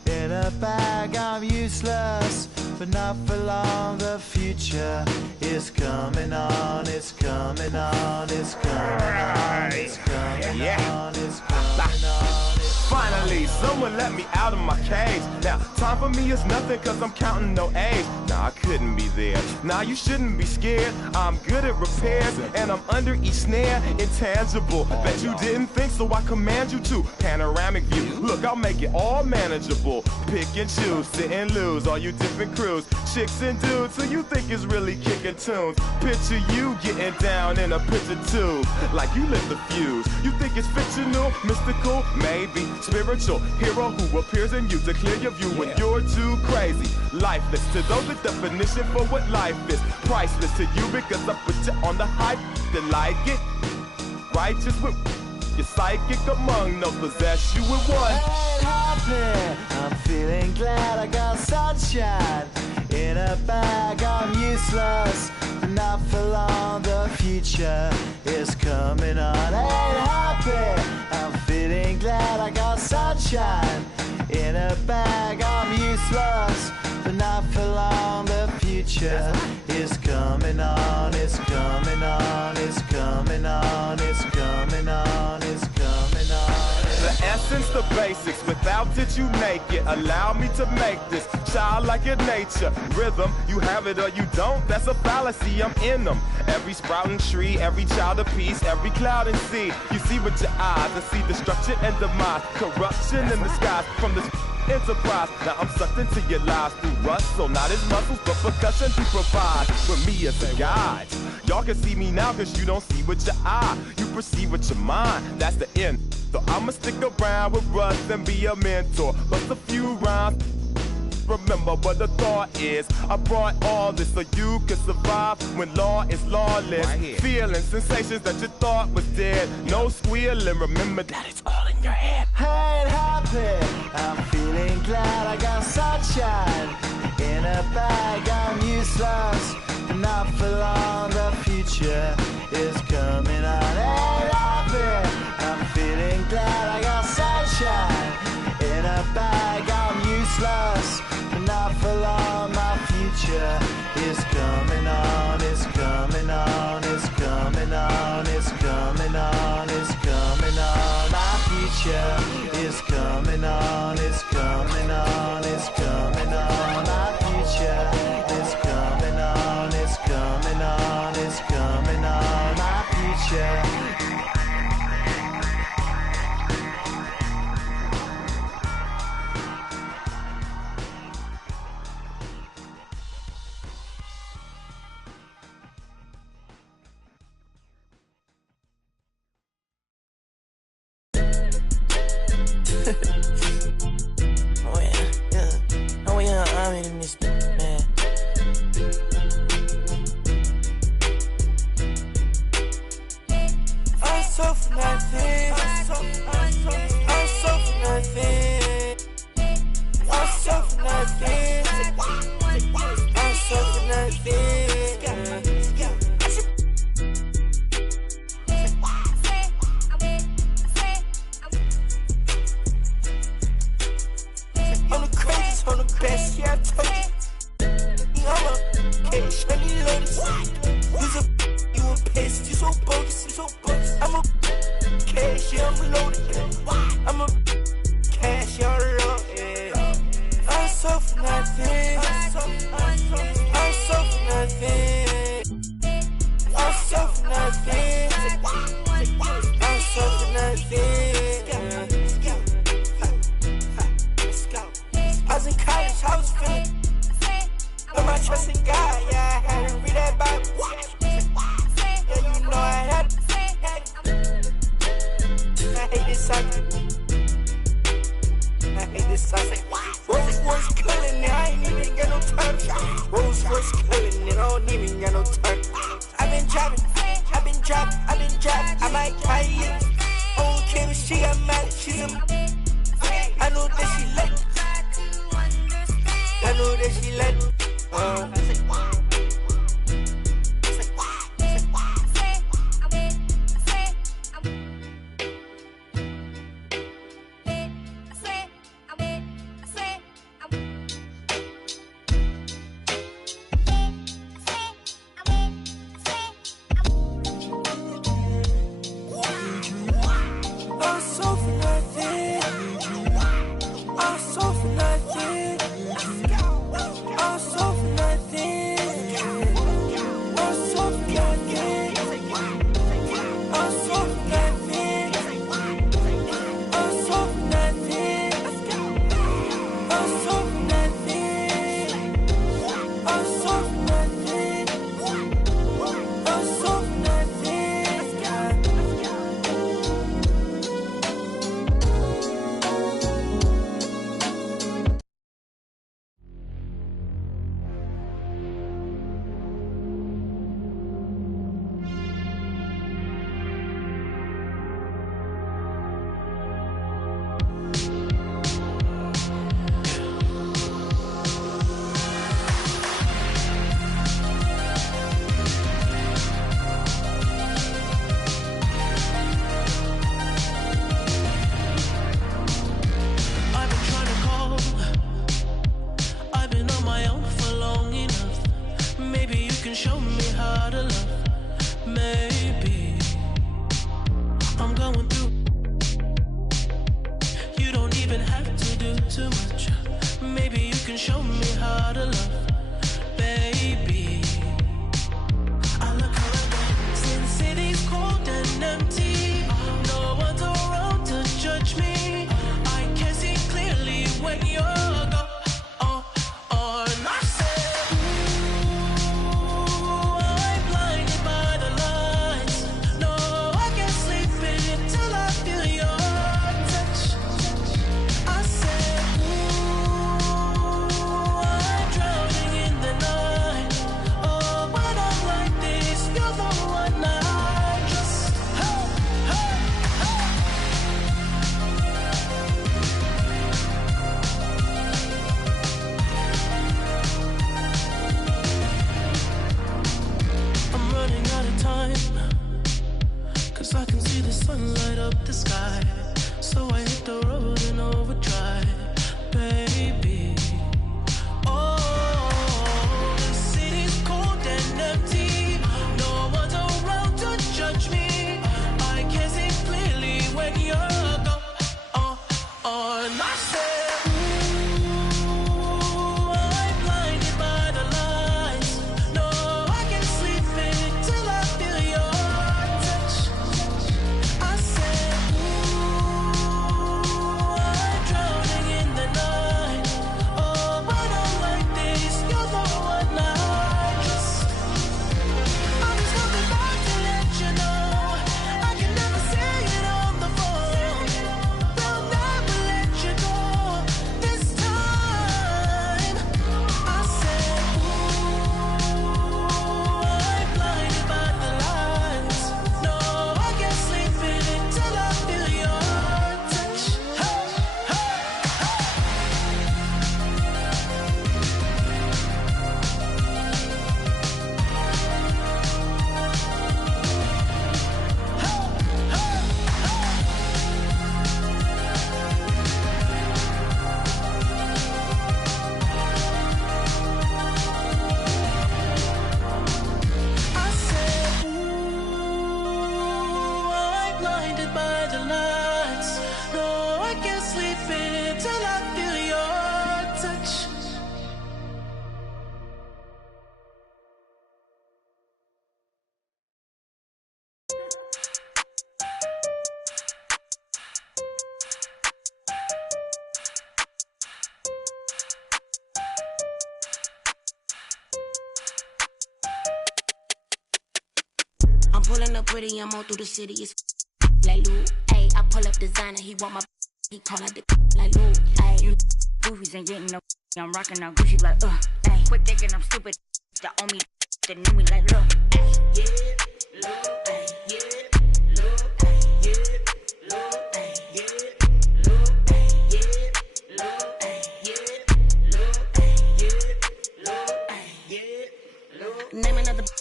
in a bag. I'm useless, but not for long. The future is coming on. It's coming on. It's coming on. It's coming on. It's coming on. Finally, someone let me out of my cage. Now, time for me is nothing cause I'm counting no A's. Nah, I couldn't be there. Nah, you shouldn't be scared. I'm good at repairs and I'm under each snare. Intangible, bet you didn't think, so I command you to. Panoramic view, look, I'll make it all manageable. Pick and choose, sit and lose, all you different crews. Chicks and dudes who you think is really kicking tunes. Picture you getting down in a picture tube, like you lit the fuse. You think it's fictional, mystical, maybe spiritual hero who appears in you to clear your view when you're too crazy. Lifeless to those, the definition for what life is. Priceless to you because I put you on the hype. To like it, righteous with your psychic among no possess you with one. I ain't happy, I'm feeling glad I got sunshine in a bag. I'm useless, but not for long. The future is coming on. I ain't happy, I'm feeling glad I got sunshine in a bag. I'm useless, but not for long. The future is coming on. It's coming on. It's coming on. It's coming on. It's coming on. The essence, the basics, without it you make it. Allow me to make this childlike in nature. Rhythm, you have it or you don't, that's a fallacy, I'm in them. Every sprouting tree, every child of peace, every cloud and sea. You see with your eyes and see destruction and demise. Corruption in the skies from this enterprise. Now I'm sucked into your lives through rust, so not as muscles, but percussion to provide for me as a guide. Y'all can see me now cause you don't see with your eye. You perceive with your mind, that's the end. So I'ma stick around with Russ and be a mentor. Bust a few rhymes. Remember what the thought is. I brought all this so you can survive when law is lawless. Feeling sensations that you thought was dead. No squealing, remember that it's all in your head. I ain't happy, I'm feeling glad I got sunshine in a bag. I'm useless, but not for long. The future is coming on. I ain't happy, I'm feeling glad I got sunshine in a bag. I'm useless, but not for long. My future is coming on. It's coming on. It's coming on. It's coming on. It's coming on. My future is coming on. It's coming on. It's coming on. My future is coming on. It's coming on. It's coming on. My future. In this man. I'm so for nothing. I'm so for nothing. I'm so for nothing. I'm so for nothing. I'm the craziest, I'm the best, yeah, I told you. I'm a cash, I need lotus. You a pest, you so bogus, you so bogus. I'm a cash, yeah, I'm loaded. I'm a cash, yeah, I'm loaded. I'm so for nothing. I'm so for nothing. I'm so for nothing. I'm so for nothing. I was in college, I was feeling. Put my trust in God, yeah, I had to read that Bible. Yeah, you know I had to. I hate this song. I hate this song. Rolls Royce killing it, I ain't even got no time. Rolls Royce killing it, I don't even got no time. I've been driving, I might carry it. I don't care if she got mad, she's a. I know that she like. knew that she let Pulling up pretty, I'm all through the city. It's like Lou, ayy. I pull up designer, he want my. He call out the like Lou, ayy. You goofies ain't getting no. I'm rocking out Gucci like ayy. Quit thinking I'm stupid. The owe me, the knew me like look, ayy. Yeah, look, ayy. Yeah, look, ayy. Yeah, look, ayy. Yeah, look, ayy. Yeah, look, ayy. Yeah, look, ayy. Yeah,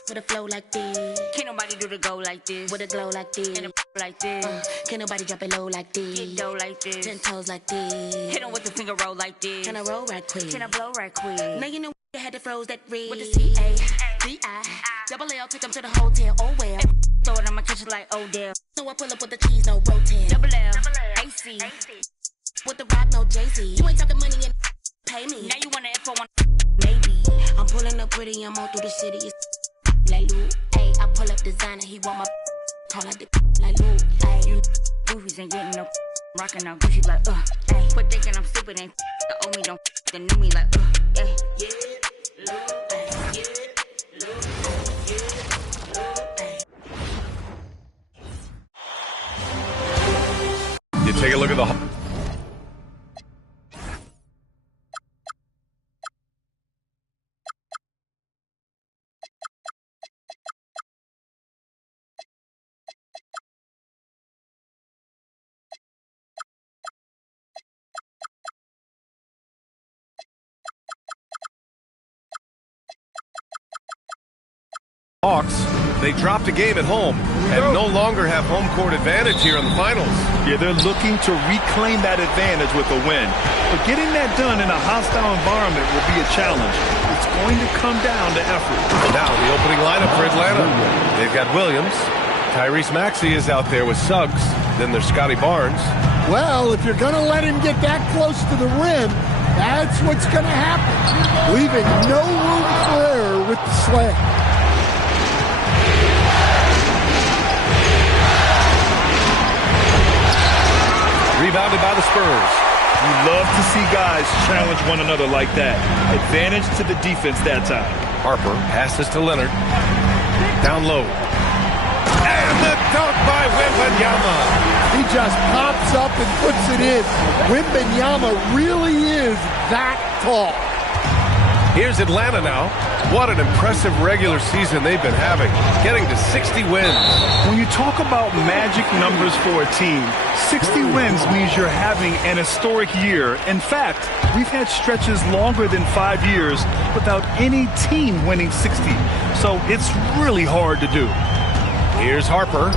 with a flow like this. Can't nobody do the go like this. With a glow like this. And a like this. Can't nobody drop it low like this. Get dough like this. 10 toes like this. Hit him with the finger roll like this. Can I roll right quick? Can I blow right quick? Now you know you had to froze that red. With the C-A-D-I. Double L, take them to the hotel. Oh well. Throw it on my kitchen like Odell. So I pull up with the cheese, no rotel. Double L, AC. With the rock, no Jay-Z. You ain't talking money and pay me. Now you want an F on maybe. I'm pulling up pretty, I'm all through the city. It's like Lou, ayy. I pull up designer, he want my call out the like Lou, ayy. You goofies ain't getting no rockin' out Gucci like ayy. Quit thinking I'm stupid, ain't the owe me, don't the new me like ayy. Yeah, Lou, ayy. Yeah, Lou, You take a look at the... Hawks, they dropped a game at home and no longer have home court advantage here in the finals. Yeah, they're looking to reclaim that advantage with a win. But getting that done in a hostile environment will be a challenge. It's going to come down to effort. Now the opening lineup for Atlanta. They've got Williams. Tyrese Maxey is out there with Suggs. Then there's Scotty Barnes. Well, if you're going to let him get that close to the rim, that's what's going to happen. Leaving no room for error with the slam. Rebounded by the Spurs. You love to see guys challenge one another like that. Advantage to the defense that time. Harper passes to Leonard. Down low. And the dunk by Wembanyama. He just pops up and puts it in. Wembanyama really is that tall. Here's Atlanta now. What an impressive regular season they've been having, getting to 60 wins. When you talk about magic numbers for a team, 60 wins means you're having an historic year. In fact, we've had stretches longer than 5 years without any team winning 60. So it's really hard to do. Here's Harper.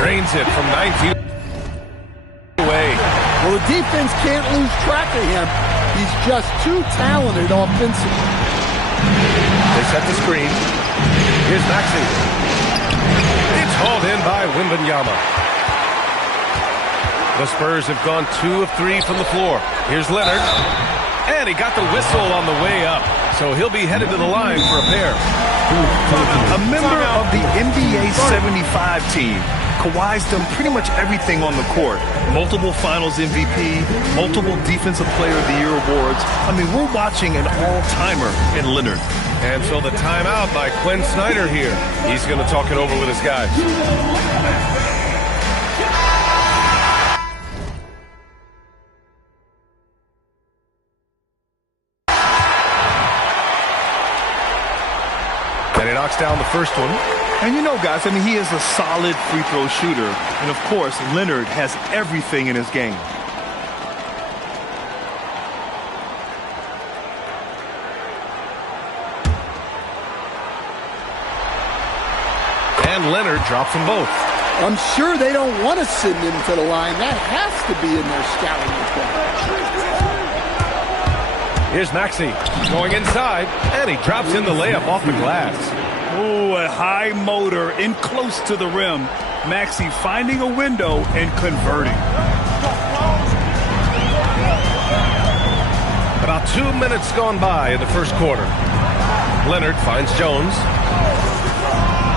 Drains it from 9 feet away. Well, the defense can't lose track of him. He's just too talented offensively. They set the screen. Here's Maxey. It's hauled in by Wembanyama. The Spurs have gone 2 of 3 from the floor. Here's Leonard. And he got the whistle on the way up. So he'll be headed to the line for a pair. A member of the NBA 75 team. Kawhi's done pretty much everything on the court. Multiple Finals MVP, multiple Defensive Player of the Year awards. I mean, we're watching an all-timer in Leonard. And so the timeout by Quinn Snyder here. He's going to talk it over with his guys. And he knocks down the first one. And you know, guys, I mean, he is a solid free throw shooter. And, of course, Leonard has everything in his game. And Leonard drops them both. I'm sure they don't want to send him to the line. That has to be in their scouting report. Here's Maxey going inside, and he drops in the layup off the glass. Oh, a high motor in close to the rim. Maxey finding a window and converting. About 2 minutes gone by in the first quarter. Leonard finds Jones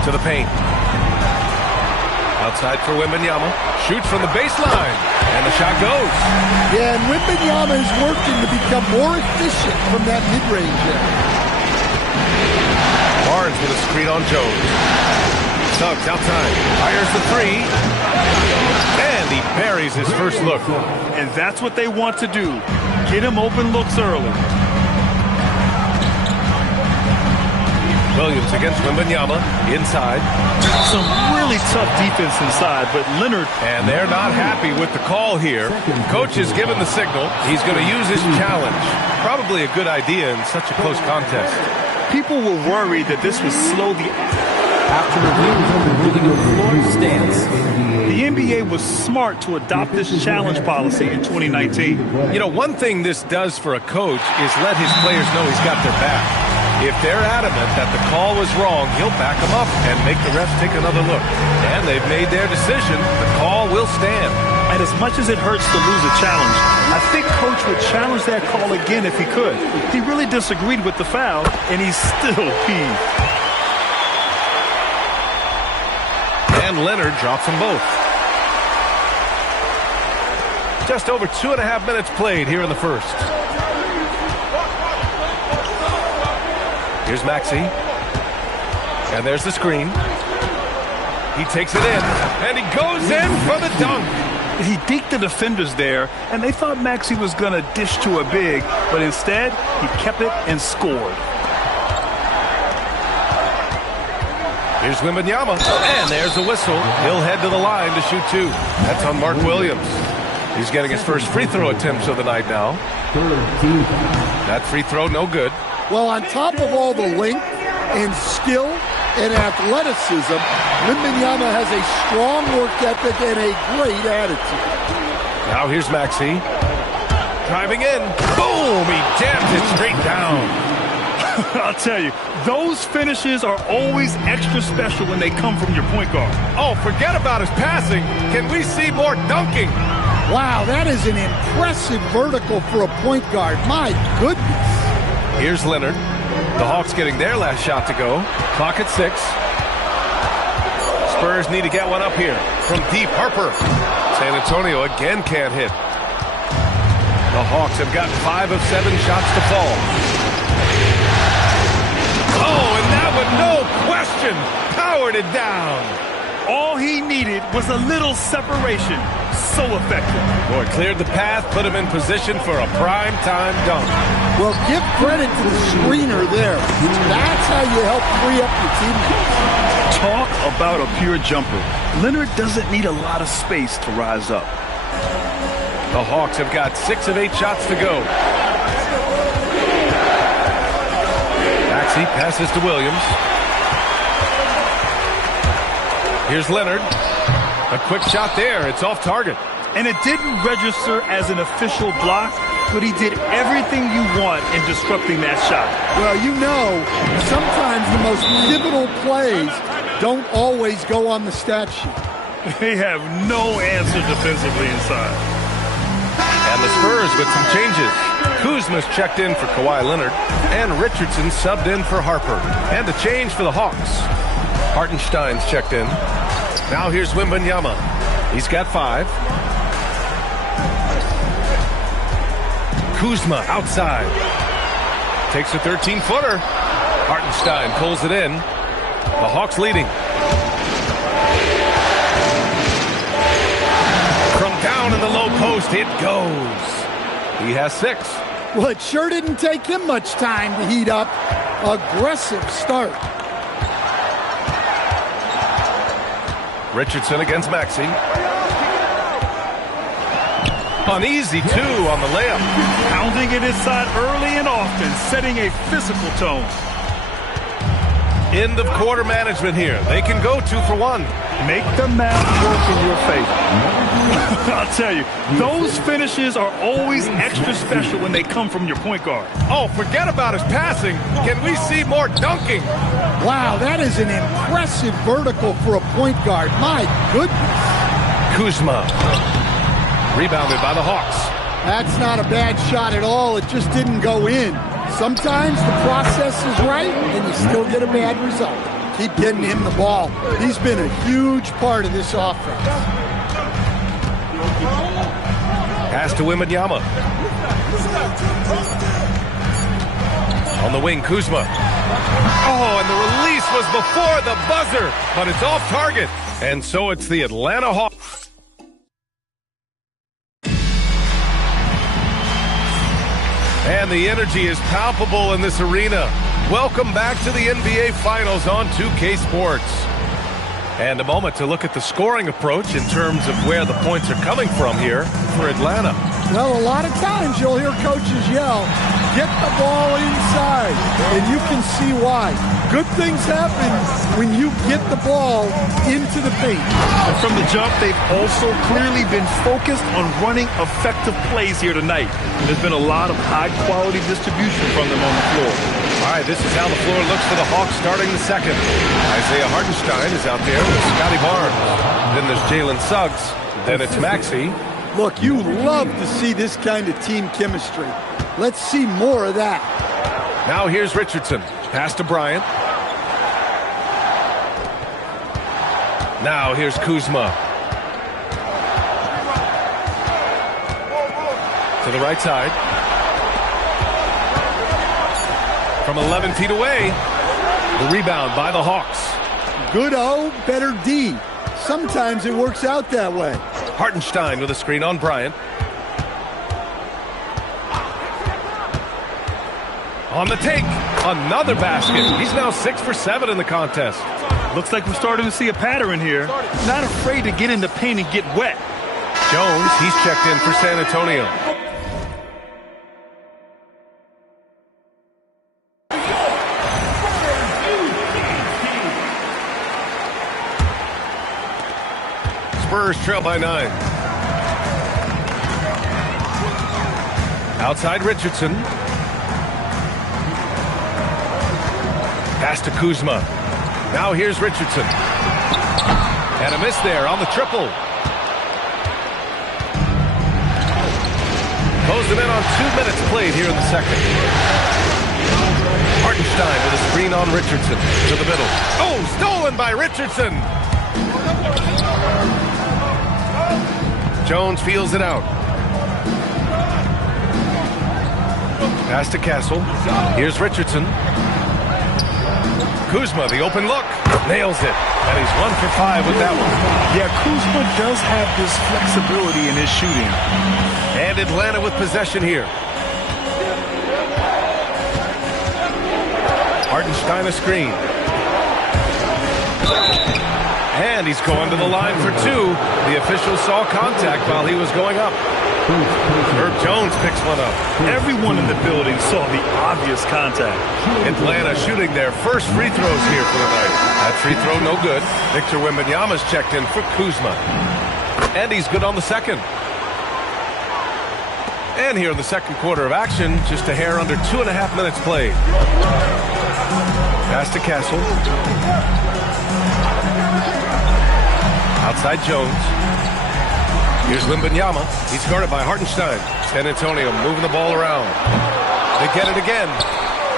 to the paint. Outside for Wembanyama. Shoots from the baseline. And the shot goes. Yeah, and Wembanyama is working to become more efficient from that mid-range area. Barnes with a screen on Jones. Suggs outside. Fires the three. And he buries his first look. And that's what they want to do. Get him open looks early. Williams against Wembanyama. Inside. Some really tough defense inside, but Leonard... And they're not happy with the call here. Coach has given the signal. He's going to use his challenge. Probably a good idea in such a close contest. People were worried that this would slow the... After review of the floor stance. The NBA was smart to adopt this challenge policy in 2019. You know, one thing this does for a coach is let his players know he's got their back. If they're adamant that the call was wrong, he'll back them up and make the refs take another look. And they've made their decision. The call will stand. And as much as it hurts to lose a challenge, I think Coach would challenge that call again if he could. He really disagreed with the foul, and he's still peeved. And Leonard drops them both. Just over 2.5 minutes played here in the first. Here's Maxey. And there's the screen. He takes it in. And he goes in for the dunk. He deked the defenders there, and they thought Maxey was going to dish to a big, but instead, he kept it and scored. Here's Wembanyama. And there's the whistle. He'll head to the line to shoot two. That's on Mark Williams. He's getting his first free throw attempts of the night now. That free throw, no good. Well, on top of all the length and skill and athleticism, Wembanyama has a strong work ethic and a great attitude. Now here's Maxey. Driving in. Boom! He jams it straight down. I'll tell you, those finishes are always extra special when they come from your point guard. Oh, forget about his passing. Can we see more dunking? Wow, that is an impressive vertical for a point guard. My goodness. Here's Leonard. The Hawks getting their last shot to go. Clock at 6. Spurs need to get one up here. From deep, Harper. San Antonio again can't hit. The Hawks have got 5 of 7 shots to fall. Oh, and that one, no question, powered it down. All he needed was a little separation. So effective. Boy, cleared the path, put him in position for a prime-time dunk. Well, give credit to the screener there. That's how you help free up your teammates. Talk about a pure jumper. Leonard doesn't need a lot of space to rise up. The Hawks have got 6 of 8 shots to go. Maxey passes to Williams. Here's Leonard. A quick shot there. It's off target. And it didn't register as an official block, but he did everything you want in disrupting that shot. Well, you know, sometimes the most pivotal plays don't always go on the stat sheet. They have no answer defensively inside. And the Spurs with some changes. Kuzma's checked in for Kawhi Leonard, and Richardson subbed in for Harper. And a change for the Hawks. Hartenstein's checked in. Now here's Wembanyama. He's got 5. Kuzma outside. Takes a 13-footer. Hartenstein pulls it in. The Hawks leading. From down in the low post, it goes. He has 6. Well, it sure didn't take him much time to heat up. Aggressive start. Richardson against Maxey. Uneasy, too, on the layup. Pounding it inside early and often, setting a physical tone. End of quarter management here. They can go 2 for 1. Make the math work in your favor. I'll tell you, those finishes are always extra special when they come from your point guard. Oh, forget about his passing. Can we see more dunking? Wow, that is an impressive vertical for a point guard. My goodness. Kuzma. Rebounded by the Hawks. That's not a bad shot at all. It just didn't go in. Sometimes the process is right, and you still get a bad result. Keep getting him the ball. He's been a huge part of this offense. Pass to Wembanyama. On the wing, Kuzma. Oh, and the release was before the buzzer, but it's off target. And so it's the Atlanta Hawks. And the energy is palpable in this arena. Welcome back to the NBA Finals on 2K Sports. And a moment to look at the scoring approach in terms of where the points are coming from here for Atlanta. Well, a lot of times you'll hear coaches yell, get the ball inside, and you can see why. Good things happen when you get the ball into the paint. And from the jump, they've also clearly been focused on running effective plays here tonight. There's been a lot of high-quality distribution from them on the floor. All right, this is how the floor looks for the Hawks starting the second. Isaiah Hartenstein is out there with Scotty Barnes. Then there's Jalen Suggs. Then it's Maxey. Look, you love to see this kind of team chemistry. Let's see more of that. Now here's Richardson. Pass to Bryant. Now here's Kuzma. To the right side. From 11 feet away. The rebound by the Hawks. Good O, better D. Sometimes it works out that way. Hartenstein with a screen on Bryant. On the take, another basket. He's now 6 for 7 in the contest. Looks like we're starting to see a pattern here. Not afraid to get in the paint and get wet. Jones, he's checked in for San Antonio. Spurs trail by 9. Outside Richardson. Pass to Kuzma. Now here's Richardson. And a miss there on the triple. Closed him in on 2 minutes played here in the second. Hartenstein with a screen on Richardson to the middle. Oh, stolen by Richardson. Jones feels it out. Pass to Castle. Here's Richardson. Kuzma, the open look. Nails it. And he's 1 for 5 with that one. Yeah, Kuzma does have this flexibility in his shooting. And Atlanta with possession here. Hartenstein a screen. And he's going to the line for 2. The official saw contact while he was going up. Herb Jones picks one up. Everyone in the building saw the obvious contact. Atlanta shooting their first free throws here for the night. That free throw no good. Victor Wembanyama's checked in for Kuzma. And he's good on the second. And here in the second quarter of action, just a hair under 2.5 minutes played. Pass to Castle. Outside Jones. Here's Wembanyama. He's guarded by Hartenstein. San Antonio moving the ball around. They get it again.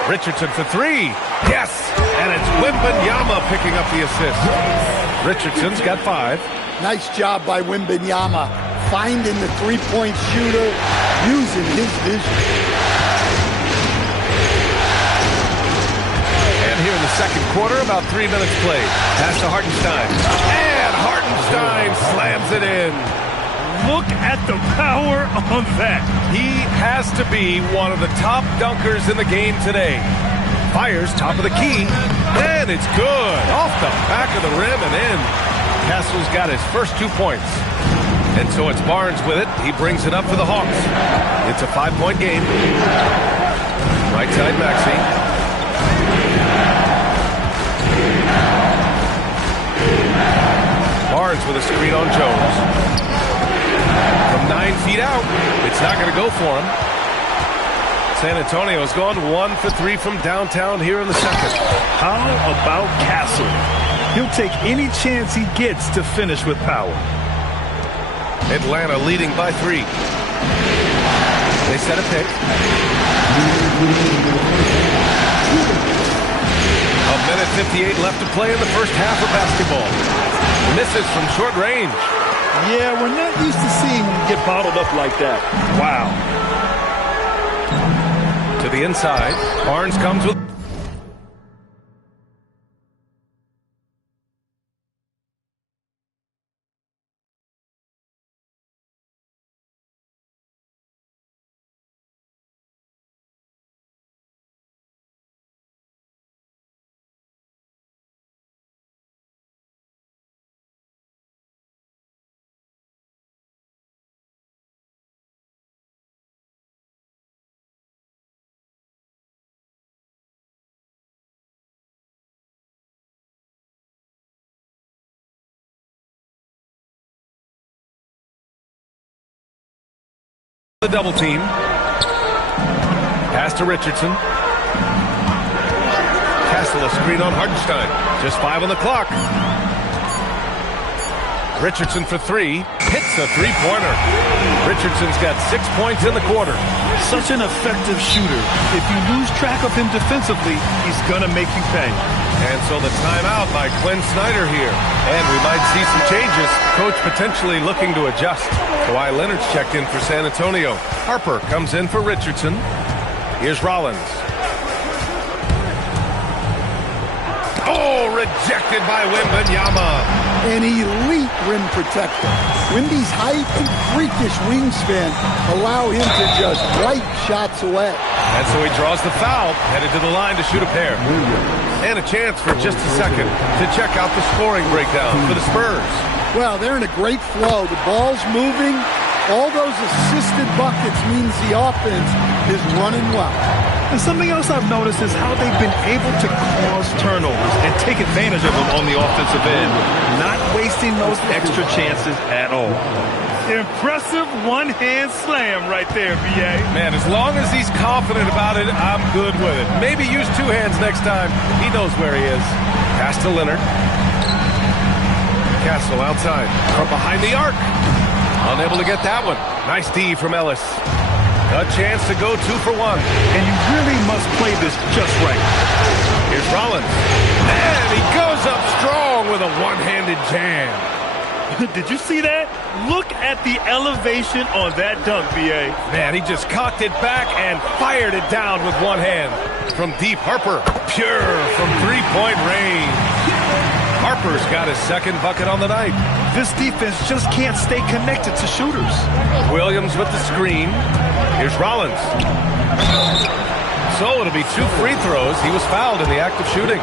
Richardson for three. Yes! And it's Wembanyama picking up the assist. Richardson's got 5. Nice job by Wembanyama, finding the three-point shooter, using his vision. And here in the second quarter, about 3 minutes played. Pass to Hartenstein. And Hartenstein slams it in. Look at the power on that. He has to be one of the top dunkers in the game today. Fires top of the key. And it's good. Off the back of the rim and in. Castle's got his first 2 points. And so it's Barnes with it. He brings it up for the Hawks. It's a 5-point game. Right side Maxey. Barnes with a screen on Jones. From 9 feet out, it's not going to go for him. San Antonio has gone 1 for 3 from downtown here in the second. How about Castle? He'll take any chance he gets to finish with power. Atlanta leading by 3. They set a pick. A minute 58 left to play in the first half of basketball. Misses from short range. Yeah, we're not used to seeing him get bottled up like that. Wow. To the inside. Barnes comes with... the double team. Pass to Richardson. Castle a screen on Hartenstein. Just 5 on the clock. Richardson for 3. Hits a three-pointer. Richardson's got 6 points in the quarter. Such an effective shooter. If you lose track of him defensively, he's going to make you pay. And so the timeout by Quinn Snyder here. And we might see some changes. Coach potentially looking to adjust. Kawhi Leonard's checked in for San Antonio. Harper comes in for Richardson. Here's Rollins. Oh, rejected by Wembanyama. An elite rim protector. Wemby's height and freakish wingspan allow him to just wipe shots away. And so he draws the foul, headed to the line to shoot a pair. And a chance for just a second to check out the scoring breakdown for the Spurs. Well, they're in a great flow. The ball's moving. All those assisted buckets means the offense is running well. And something else I've noticed is how they've been able to cause turnovers and take advantage of them on the offensive end, not wasting those extra chances at all. Impressive one-hand slam right there, B.A. Man, as long as he's confident about it, I'm good with it. Maybe use 2 hands next time. He knows where he is. Pass to Leonard. Castle outside from behind the arc. Unable to get that one. Nice D from Ellis. A chance to go 2 for 1. And you really must play this just right. Here's Rollins. And he goes up strong with a one-handed jam. Did you see that? Look at the elevation on that dunk, B.A. Man, he just cocked it back and fired it down with one hand. From deep, Harper. Pure from three-point range. Harper's got his second bucket on the night. This defense just can't stay connected to shooters. Williams with the screen. Here's Rollins. So it'll be 2 free throws. He was fouled in the act of shooting.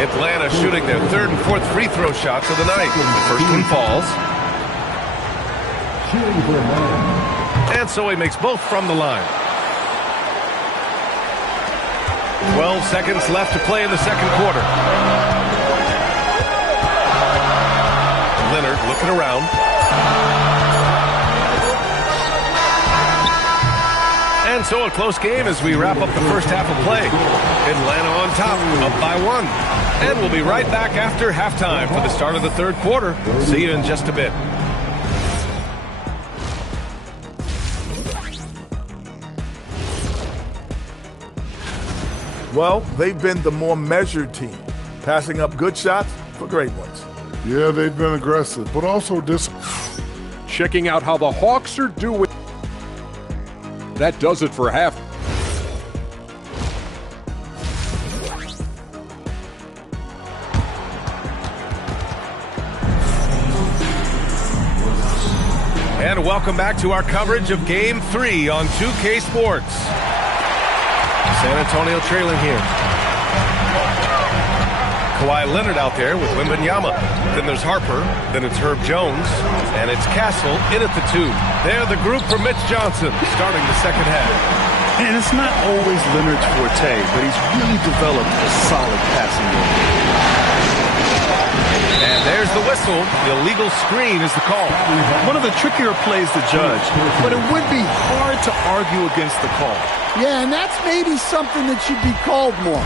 Atlanta shooting their 3rd and 4th free throw shots of the night. The first one falls. And so he makes both from the line. 12 seconds left to play in the second quarter. Leonard looking around. And so a close game as we wrap up the first half of play. Atlanta on top, up by 1. And we'll be right back after halftime for the start of the third quarter. See you in just a bit. Well, they've been the more measured team, passing up good shots for great ones. Yeah, they've been aggressive, but also disciplined. Checking out how the Hawks are doing. That does it for half. And welcome back to our coverage of Game 3 on 2K Sports. San Antonio trailing here. Kawhi Leonard out there with Wembanyama. Then there's Harper. Then it's Herb Jones. And it's Castle in at the 2. They're the group for Mitch Johnson starting the second half. And it's not always Leonard's forte, but he's really developed a solid passing game. And there's the whistle. The illegal screen is the call. One of the trickier plays to judge, but it would be hard to argue against the call. Yeah, and that's maybe something that should be called more.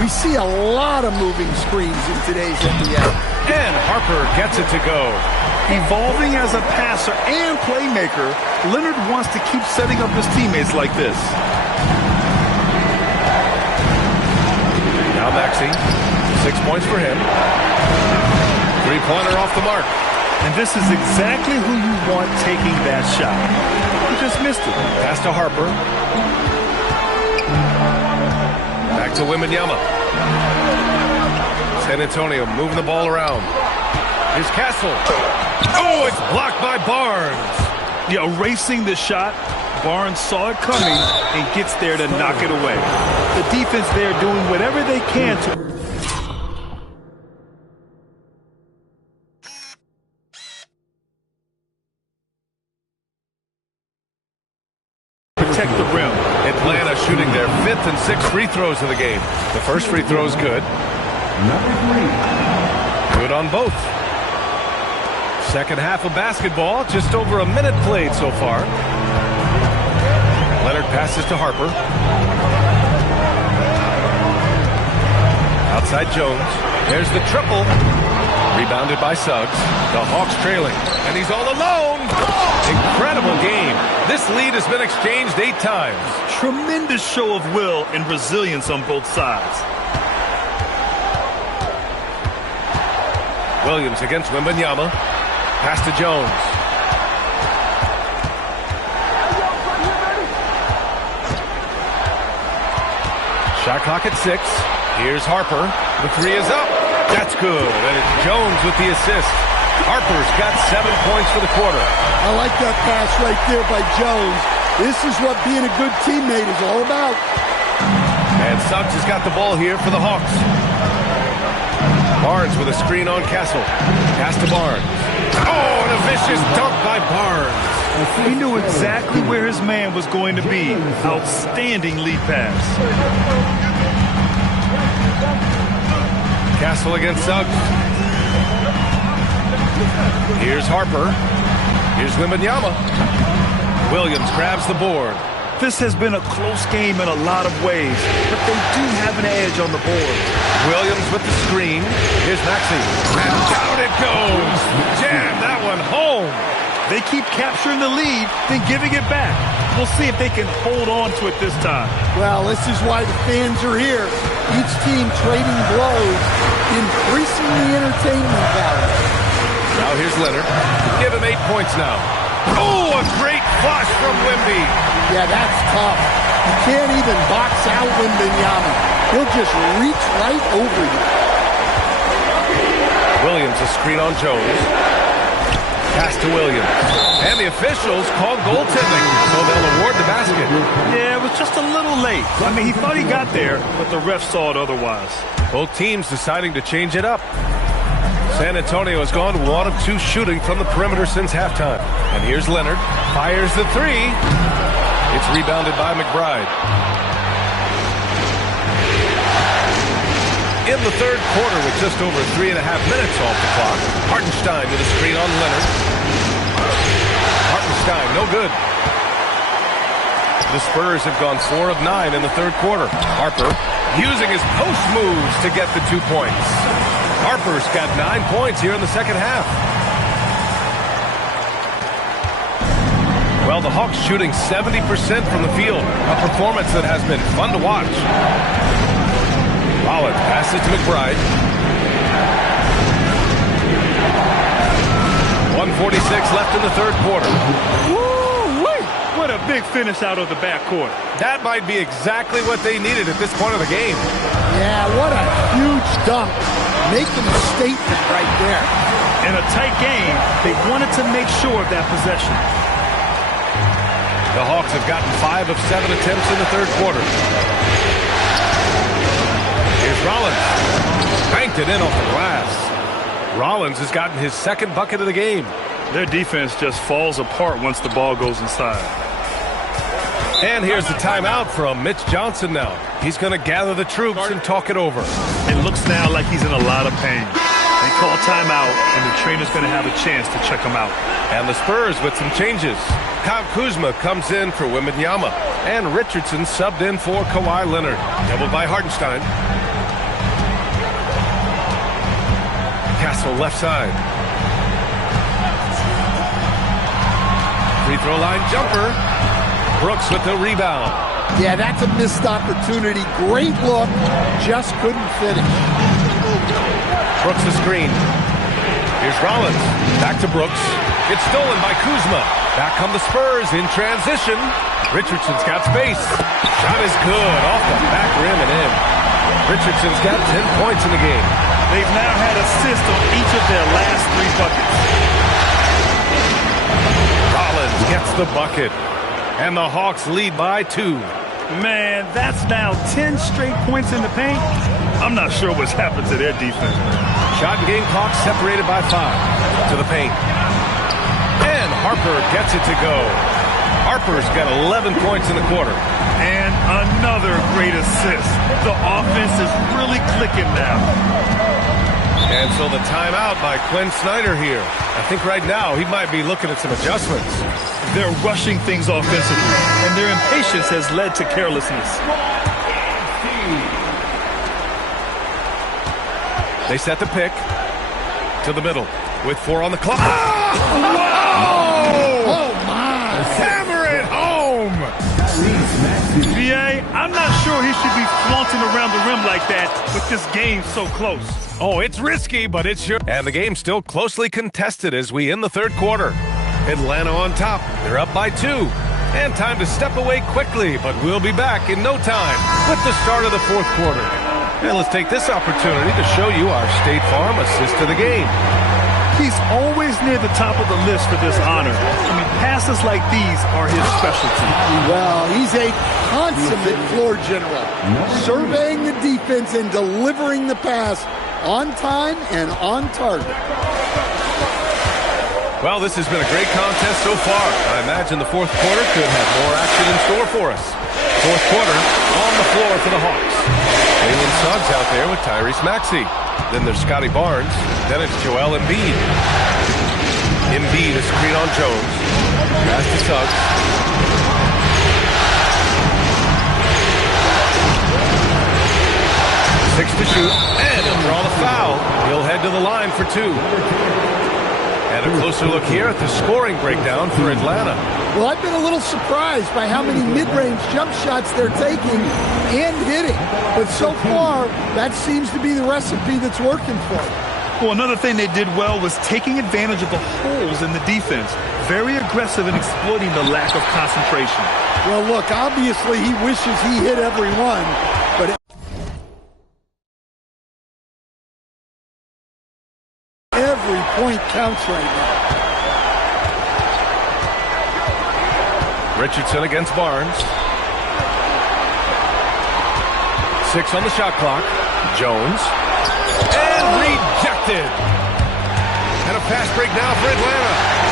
We see a lot of moving screens in today's NBA. And Harper gets it to go. Evolving as a passer and playmaker, Leonard wants to keep setting up his teammates like this. Now Maxey, 6 points for him. Three-pointer off the mark. And this is exactly who you want taking that shot. He just missed it. Pass to Harper. Back to Wembanyama. San Antonio moving the ball around. Here's Castle. Oh, it's blocked by Barnes. Yeah, erasing the shot. Barnes saw it coming and gets there to knock it away. The defense there doing whatever they can to protect the rim. Atlanta shooting their 5th and 6th free throws of the game. The first free throw is good. Good on both. Second half of basketball, just over a minute played so far. Leonard passes to Harper. Outside Jones. There's the triple. Rebounded by Suggs. The Hawks trailing. And he's all alone. Incredible game. This lead has been exchanged 8 times. Tremendous show of will and resilience on both sides. Williams against Wembanyama. Pass to Jones. Shot clock at 6. Here's Harper. The 3 is up. That's good. And it's Jones with the assist. Harper's got 7 points for the quarter. I like that pass right there by Jones. This is what being a good teammate is all about. And Suggs has got the ball here for the Hawks. Barnes with a screen on Castle. Pass to Barnes. Oh, and a vicious dunk by Barnes. He knew exactly where his man was going to be. Outstanding lead pass. Castle against Suggs. Here's Harper. Here's Wembanyama. Williams grabs the board. This has been a close game in a lot of ways, but they do have an edge on the board. Williams with the screen. Here's Maxey. And down it goes. Jam that one home. They keep capturing the lead, then giving it back. We'll see if they can hold on to it this time. Well, this is why the fans are here. Each team trading blows, increasing the entertainment value. Now here's Leonard. Give him 8 points now. Oh, a great flush from Wemby. Yeah, that's tough. You can't even box out Wembanyama. He'll just reach right over you. Williams a screen on Jones. Pass to Williams. And the officials call goaltending, so they'll award the basket. Yeah, it was just a little late. I mean, he thought he got there, but the ref saw it otherwise. Both teams deciding to change it up. San Antonio has gone 1 of 2 shooting from the perimeter since halftime. And here's Leonard. Fires the 3. It's rebounded by McBride. In the third quarter, with just over 3.5 minutes off the clock, Hartenstein with a screen on Leonard. Hartenstein, no good. The Spurs have gone 4 of 9 in the third quarter. Harper using his post moves to get the 2 points. Harper's got 9 points here in the second half. Well, the Hawks shooting 70% from the field. A performance that has been fun to watch. Rollins passes to McBride. 1:46 left in the third quarter. Woo-wee! What a big finish out of the backcourt. That might be exactly what they needed at this point of the game. Yeah, what a huge dunk. Making a statement right there. In a tight game, they wanted to make sure of that possession. The Hawks have gotten 5 of 7 attempts in the third quarter. Here's Rollins. Banked it in off the glass. Rollins has gotten his second bucket of the game. Their defense just falls apart once the ball goes inside. And here's the timeout from Mitch Johnson now. He's going to gather the troops and talk it over. It looks now like he's in a lot of pain. They call timeout, and the trainer's going to have a chance to check him out. And the Spurs with some changes. Kyle Kuzma comes in for Wembanyama, and Richardson subbed in for Kawhi Leonard. Doubled by Hartenstein. Castle left side. Free throw line jumper. Brooks with the rebound. Yeah, that's a missed opportunity. Great look, just couldn't finish. Brooks the screen. Here's Rollins. Back to Brooks. It's stolen by Kuzma. Back come the Spurs in transition. Richardson's got space. Shot is good. Off the back rim and in. Richardson's got 10 points in the game. They've now had assists on each of their last 3 buckets. Rollins gets the bucket. And the Hawks lead by 2. Man, that's now 10 straight points in the paint. I'm not sure what's happened to their defense. Shot and game clock separated by 5. To the paint. And Harper gets it to go. Harper's got 11 points in the quarter. And another great assist. The offense is really clicking now. And so the timeout by Quinn Snyder here. I think right now he might be looking at some adjustments. They're rushing things offensively, and their impatience has led to carelessness. They set the pick to the middle with 4 on the clock. Oh, my. Hammer it home. VA, I'm not sure he should be flaunting around the rim like that with this game so close. Oh, it's risky, but it's sure. And the game's still closely contested as we end the third quarter. Atlanta on top. They're up by 2. And time to step away quickly, but we'll be back in no time with the start of the fourth quarter. And let's take this opportunity to show you our State Farm assist to the game. He's always near the top of the list for this honor. I mean, passes like these are his specialty. Well, he's a consummate floor general, surveying the defense and delivering the pass on time and on target. Well, this has been a great contest so far. I imagine the fourth quarter could have more action in store for us. Fourth quarter on the floor for the Hawks. Jalen Suggs out there with Tyrese Maxey. Then there's Scotty Barnes. Then it's Joel Embiid. Embiid is screen on Jones. Pass to Suggs. Six to shoot. And he'll draw the foul. He'll head to the line for 2. And a closer look here at the scoring breakdown for Atlanta. Well, I've been a little surprised by how many mid-range jump shots they're taking and hitting. But so far, that seems to be the recipe that's working for them. Well, another thing they did well was taking advantage of the holes in the defense. Very aggressive in exploiting the lack of concentration. Well, look, obviously he wishes he hit every one, but every point counts right now. Richardson against Barnes. 6 on the shot clock. Jones. And rejected. And a fast break now for Atlanta.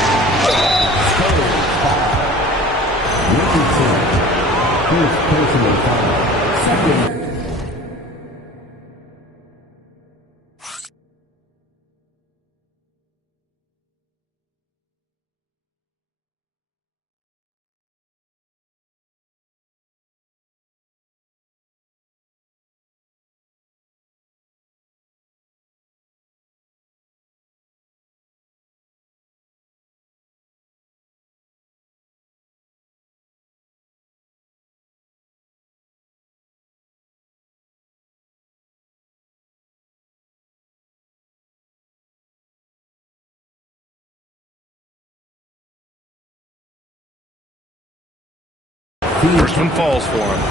First one falls for him.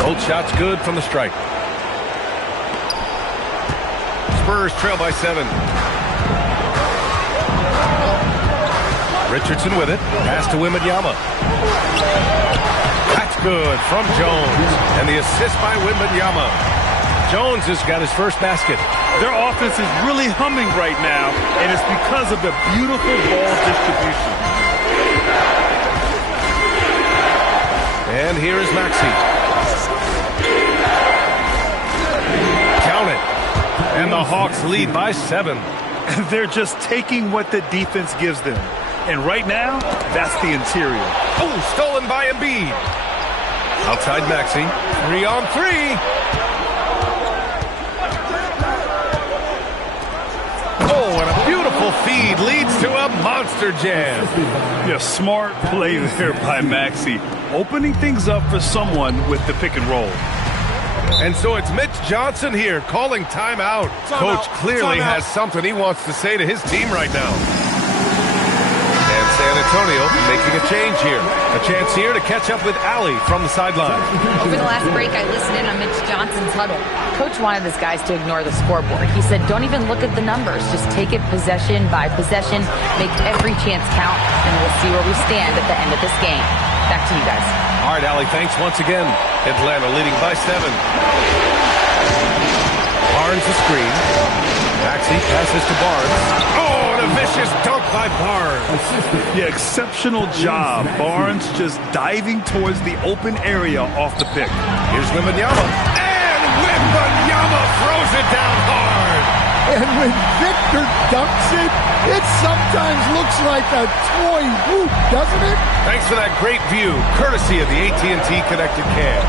Both shots good from the strike. Spurs trail by 7. Richardson with it. Pass to Wembanyama. That's good from Jones. And the assist by Wembanyama. Jones has got his first basket. Their offense is really humming right now, and it's because of the beautiful ball distribution. And here is Maxey. Count it. And the Hawks lead by 7. They're just taking what the defense gives them. And right now, that's the interior. Oh, stolen by Embiid. Outside Maxey. 3-on-3. Oh, and a beautiful feed leads to a monster jam. Yeah, smart play there by Maxey. Opening things up for someone with the pick and roll. And so it's Mitch Johnson here calling timeout. Coach clearly has something he wants to say to his team right now. And San Antonio making a change here. A chance here to catch up with Allie from the sideline. Over the last break, I listened in on Mitch Johnson's huddle. Coach wanted his guys to ignore the scoreboard. He said, don't even look at the numbers. Just take it possession by possession. Make every chance count, and we'll see where we stand at the end of this game. Back to you guys. All right, Allie, thanks once again. Atlanta leading by 7. Barnes the screen. Maxey passes to Barnes. Oh, and a vicious dunk by Barnes. Yeah, exceptional job. Barnes just diving towards the open area off the pick. Here's Wembanyama. And Wembanyama throws it down hard. And when Victor dunks it, it sometimes looks like a toy hoop, doesn't it? Thanks for that great view, courtesy of the AT&T Connected Cam.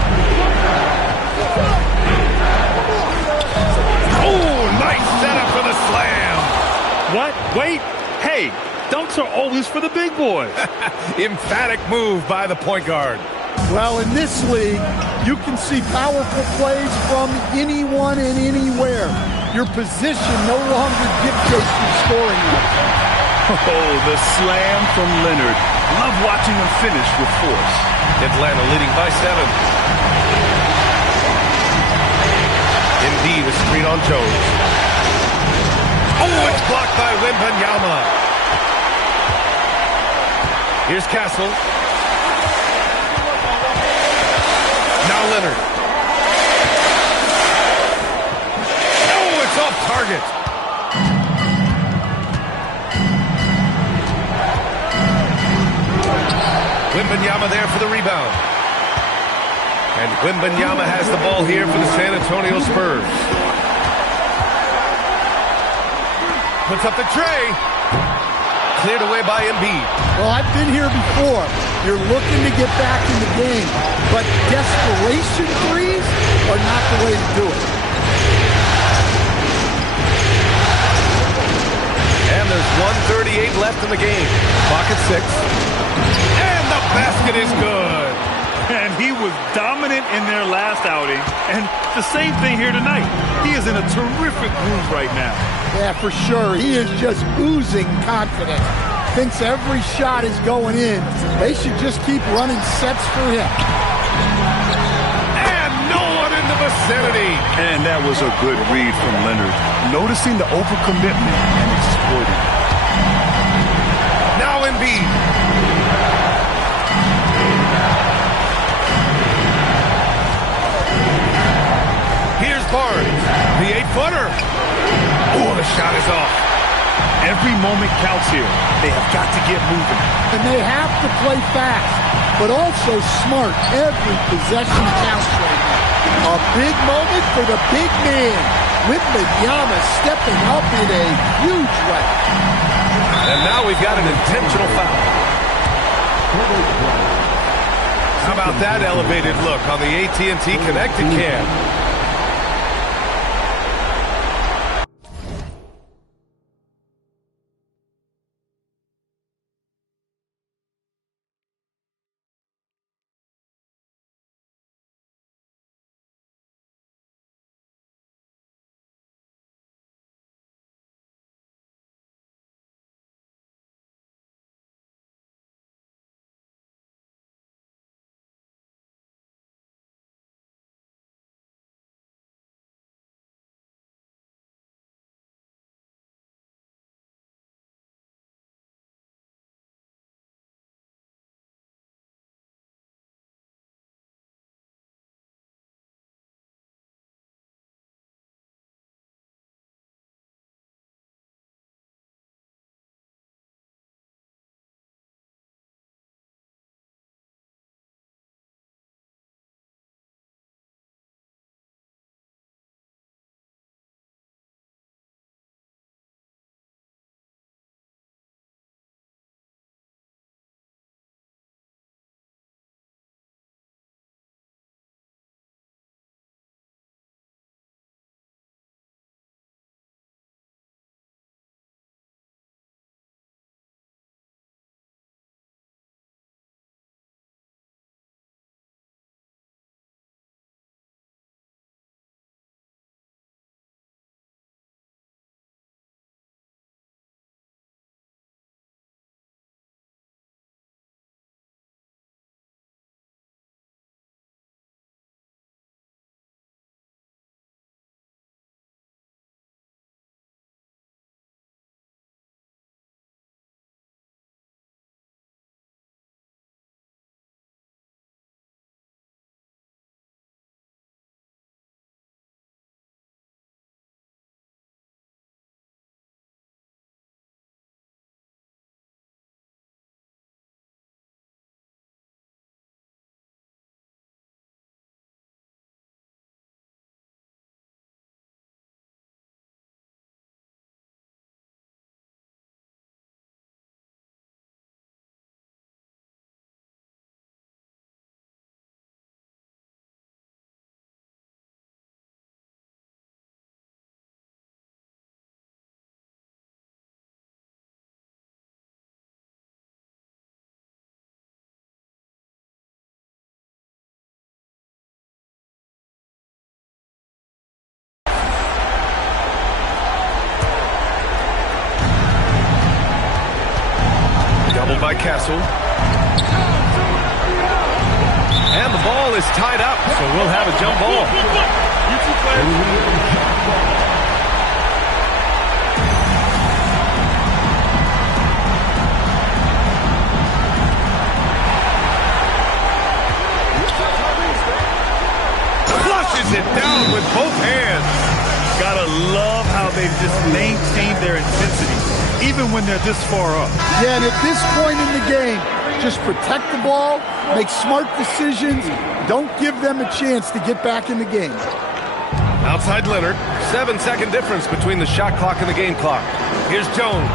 Oh, nice setup for the slam. What? Wait. Hey, dunks are always for the big boys. Emphatic move by the point guard. Well, in this league, you can see powerful plays from anyone and anywhere. Your position no longer dictates your scoring rate. Oh, the slam from Leonard. Love watching him finish with force. Atlanta leading by 7. Indeed, a screen on Jones. Oh, it's blocked by Wembanyama. Here's Castle. Now Leonard. Oh, it's off target. Wembanyama there for the rebound. And Wembanyama has the ball here for the San Antonio Spurs. Puts up the tray. Cleared away by Embiid. Well, I've been here before. You're looking to get back in the game, but desperation threes are not the way to do it. And there's 1:38 left in the game. Clock at 6. And the basket is good. And he was dominant in their last outing. And the same thing here tonight. He is in a terrific groove right now. Yeah, for sure. He is just oozing confidence. Thinks every shot is going in. They should just keep running sets for him. And no one in the vicinity. And that was a good read from Leonard. Noticing the overcommitment and exploiting. Now Embiid. Here's Barnes. The 8-footer. shot is off. Every moment counts here. They have got to get moving. And they have to play fast, but also smart. Every possession counts right now. A big moment for the big man. Wembanyama stepping up in a huge way. And now we've got an intentional foul. How about that elevated look on the AT&T Connected Cam? Doubled by Castle. And the ball is tied up, so we'll have a jump ball. Flushes it down with both hands. Gotta love how they've just maintained their intensity, even when they're this far up. Yeah, and at this point in the game, just protect the ball, make smart decisions, don't give them a chance to get back in the game. Outside Leonard, 7-second difference between the shot clock and the game clock. Here's Jones.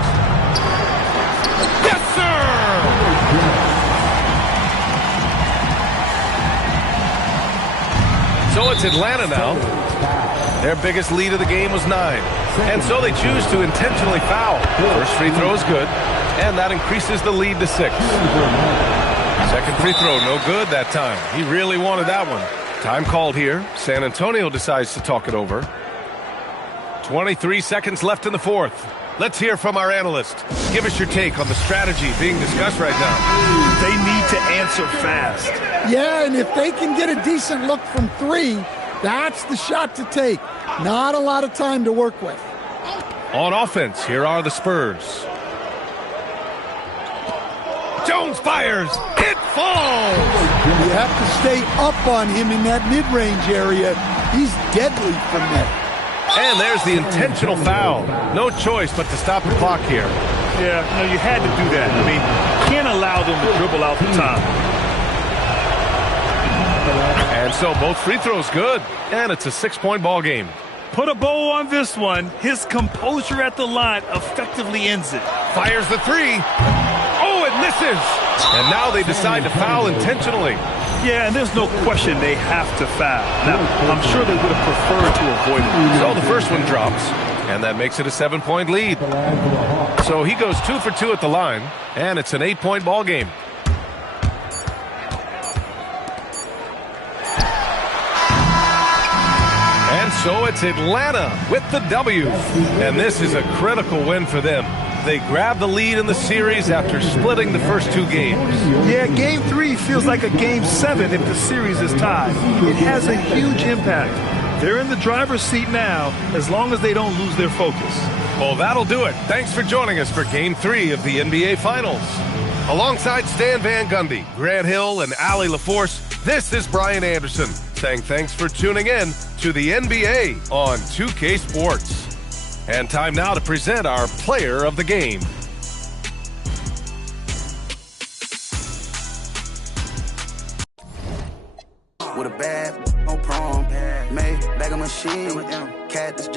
Yes, sir! So it's Atlanta now. Their biggest lead of the game was 9. And so they choose to intentionally foul. First free throw is good, and that increases the lead to 6. Second free throw, no good that time. He really wanted that one. Time called here. San Antonio decides to talk it over. 23 seconds left in the fourth. Let's hear from our analyst. Give us your take on the strategy being discussed right now. They need to answer fast. Yeah, and if they can get a decent look from 3, that's the shot to take. Not a lot of time to work with. On offense, here are the Spurs. Jones fires. It falls. You have to stay up on him in that mid-range area. He's deadly from there. And there's the intentional foul. No choice but to stop the clock here. Yeah, you had to do that. I mean, you can't allow them to dribble out the time. And so both free throws good. And it's a 6-point ball game. Put a bow on this one. His composure at the line effectively ends it. Fires the three. Oh, it misses. And now they decide to foul intentionally. Yeah, and there's no question they have to foul. Now, I'm sure they would have preferred to avoid it. So the first one drops, and that makes it a 7-point lead. So he goes 2 for 2 at the line, and it's an 8-point ball game. And so it's Atlanta with the W. And this is a critical win for them. They grab the lead in the series after splitting the first 2 games. Yeah, Game 3 feels like a Game 7 if the series is tied. It has a huge impact. They're in the driver's seat now, as long as they don't lose their focus. Well, that'll do it. Thanks for joining us for Game 3 of the NBA Finals. Alongside Stan Van Gundy, Grant Hill, and Allie LaForce, this is Brian Anderson saying thanks for tuning in to the NBA on 2K Sports. And time now to present our player of the game. With a bad, no prom, made bag of machine, cat this